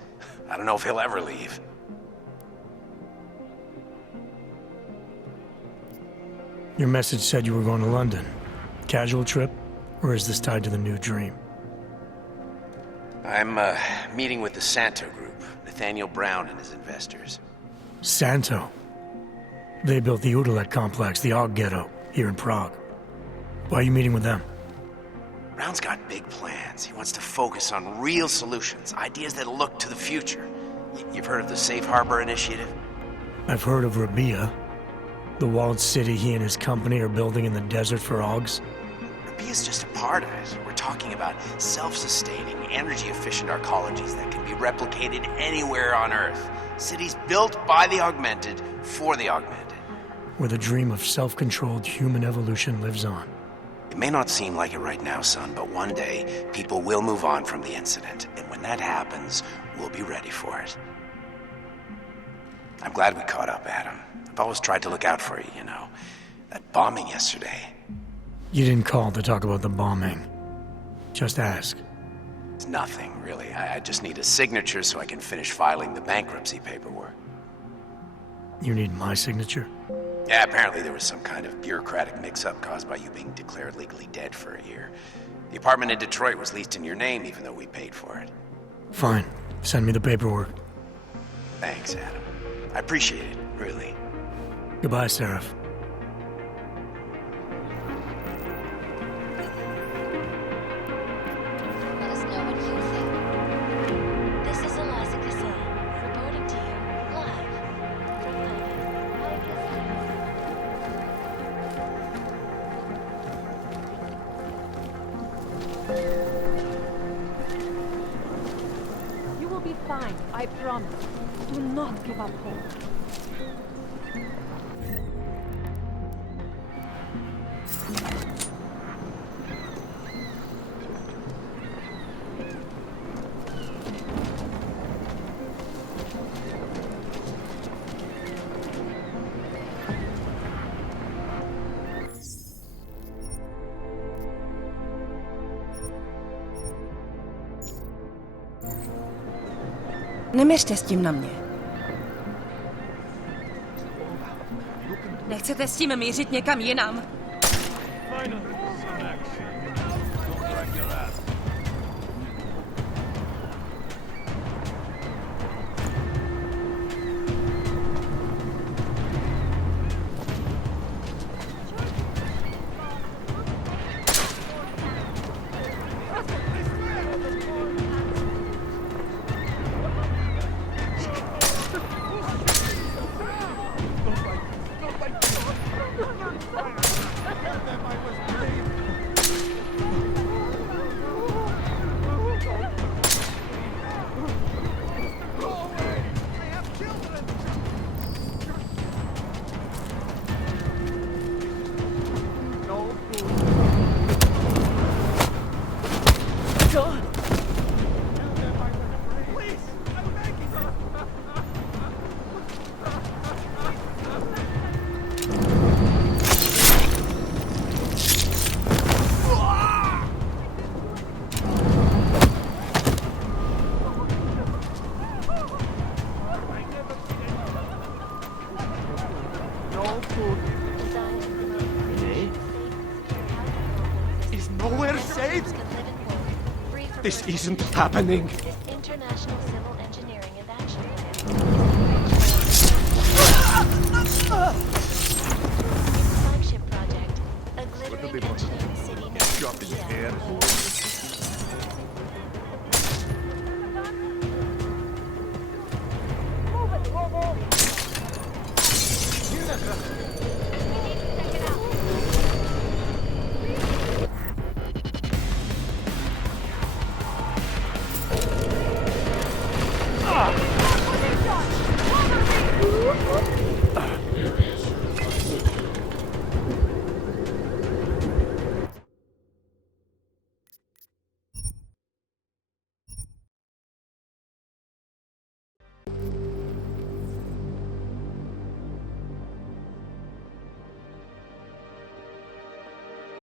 I don't know if he'll ever leave. Your message said you were going to London. Casual trip? Or is this tied to the new dream? I'm meeting with the Santo Group, Nathaniel Brown and his investors. Santo? They built the Udalet complex, the Og Ghetto, here in Prague. Why are you meeting with them? Brown's got big plans. He wants to focus on real solutions, ideas that look to the future. You've heard of the Safe Harbor Initiative? I've heard of Rabia, the walled city he and his company are building in the desert for Augs. Rabia's just a part of it. We're talking about self-sustaining, energy-efficient arcologies that can be replicated anywhere on Earth. Cities built by the augmented, for the augmented. Where the dream of self-controlled human evolution lives on. It may not seem like it right now, son, but one day, people will move on from the incident. And when that happens, we'll be ready for it. I'm glad we caught up, Adam. I've always tried to look out for you, you know. That bombing yesterday. You didn't call to talk about the bombing. Just ask. It's nothing, really. I just need a signature so I can finish filing the bankruptcy paperwork. You need my signature? Yeah, apparently there was some kind of bureaucratic mix-up caused by you being declared legally dead for a year. The apartment in Detroit was leased in your name, even though we paid for it. Fine. Send me the paperwork. Thanks, Adam. I appreciate it, really. Goodbye, Seraph. fine, I promise. Do not give up hope. Neměřte s tím na mě. Nechcete s tím mířit někam jinam? This isn't happening. International Civil Engineering and Action flagship project, a glittering engineering city next to Seattle.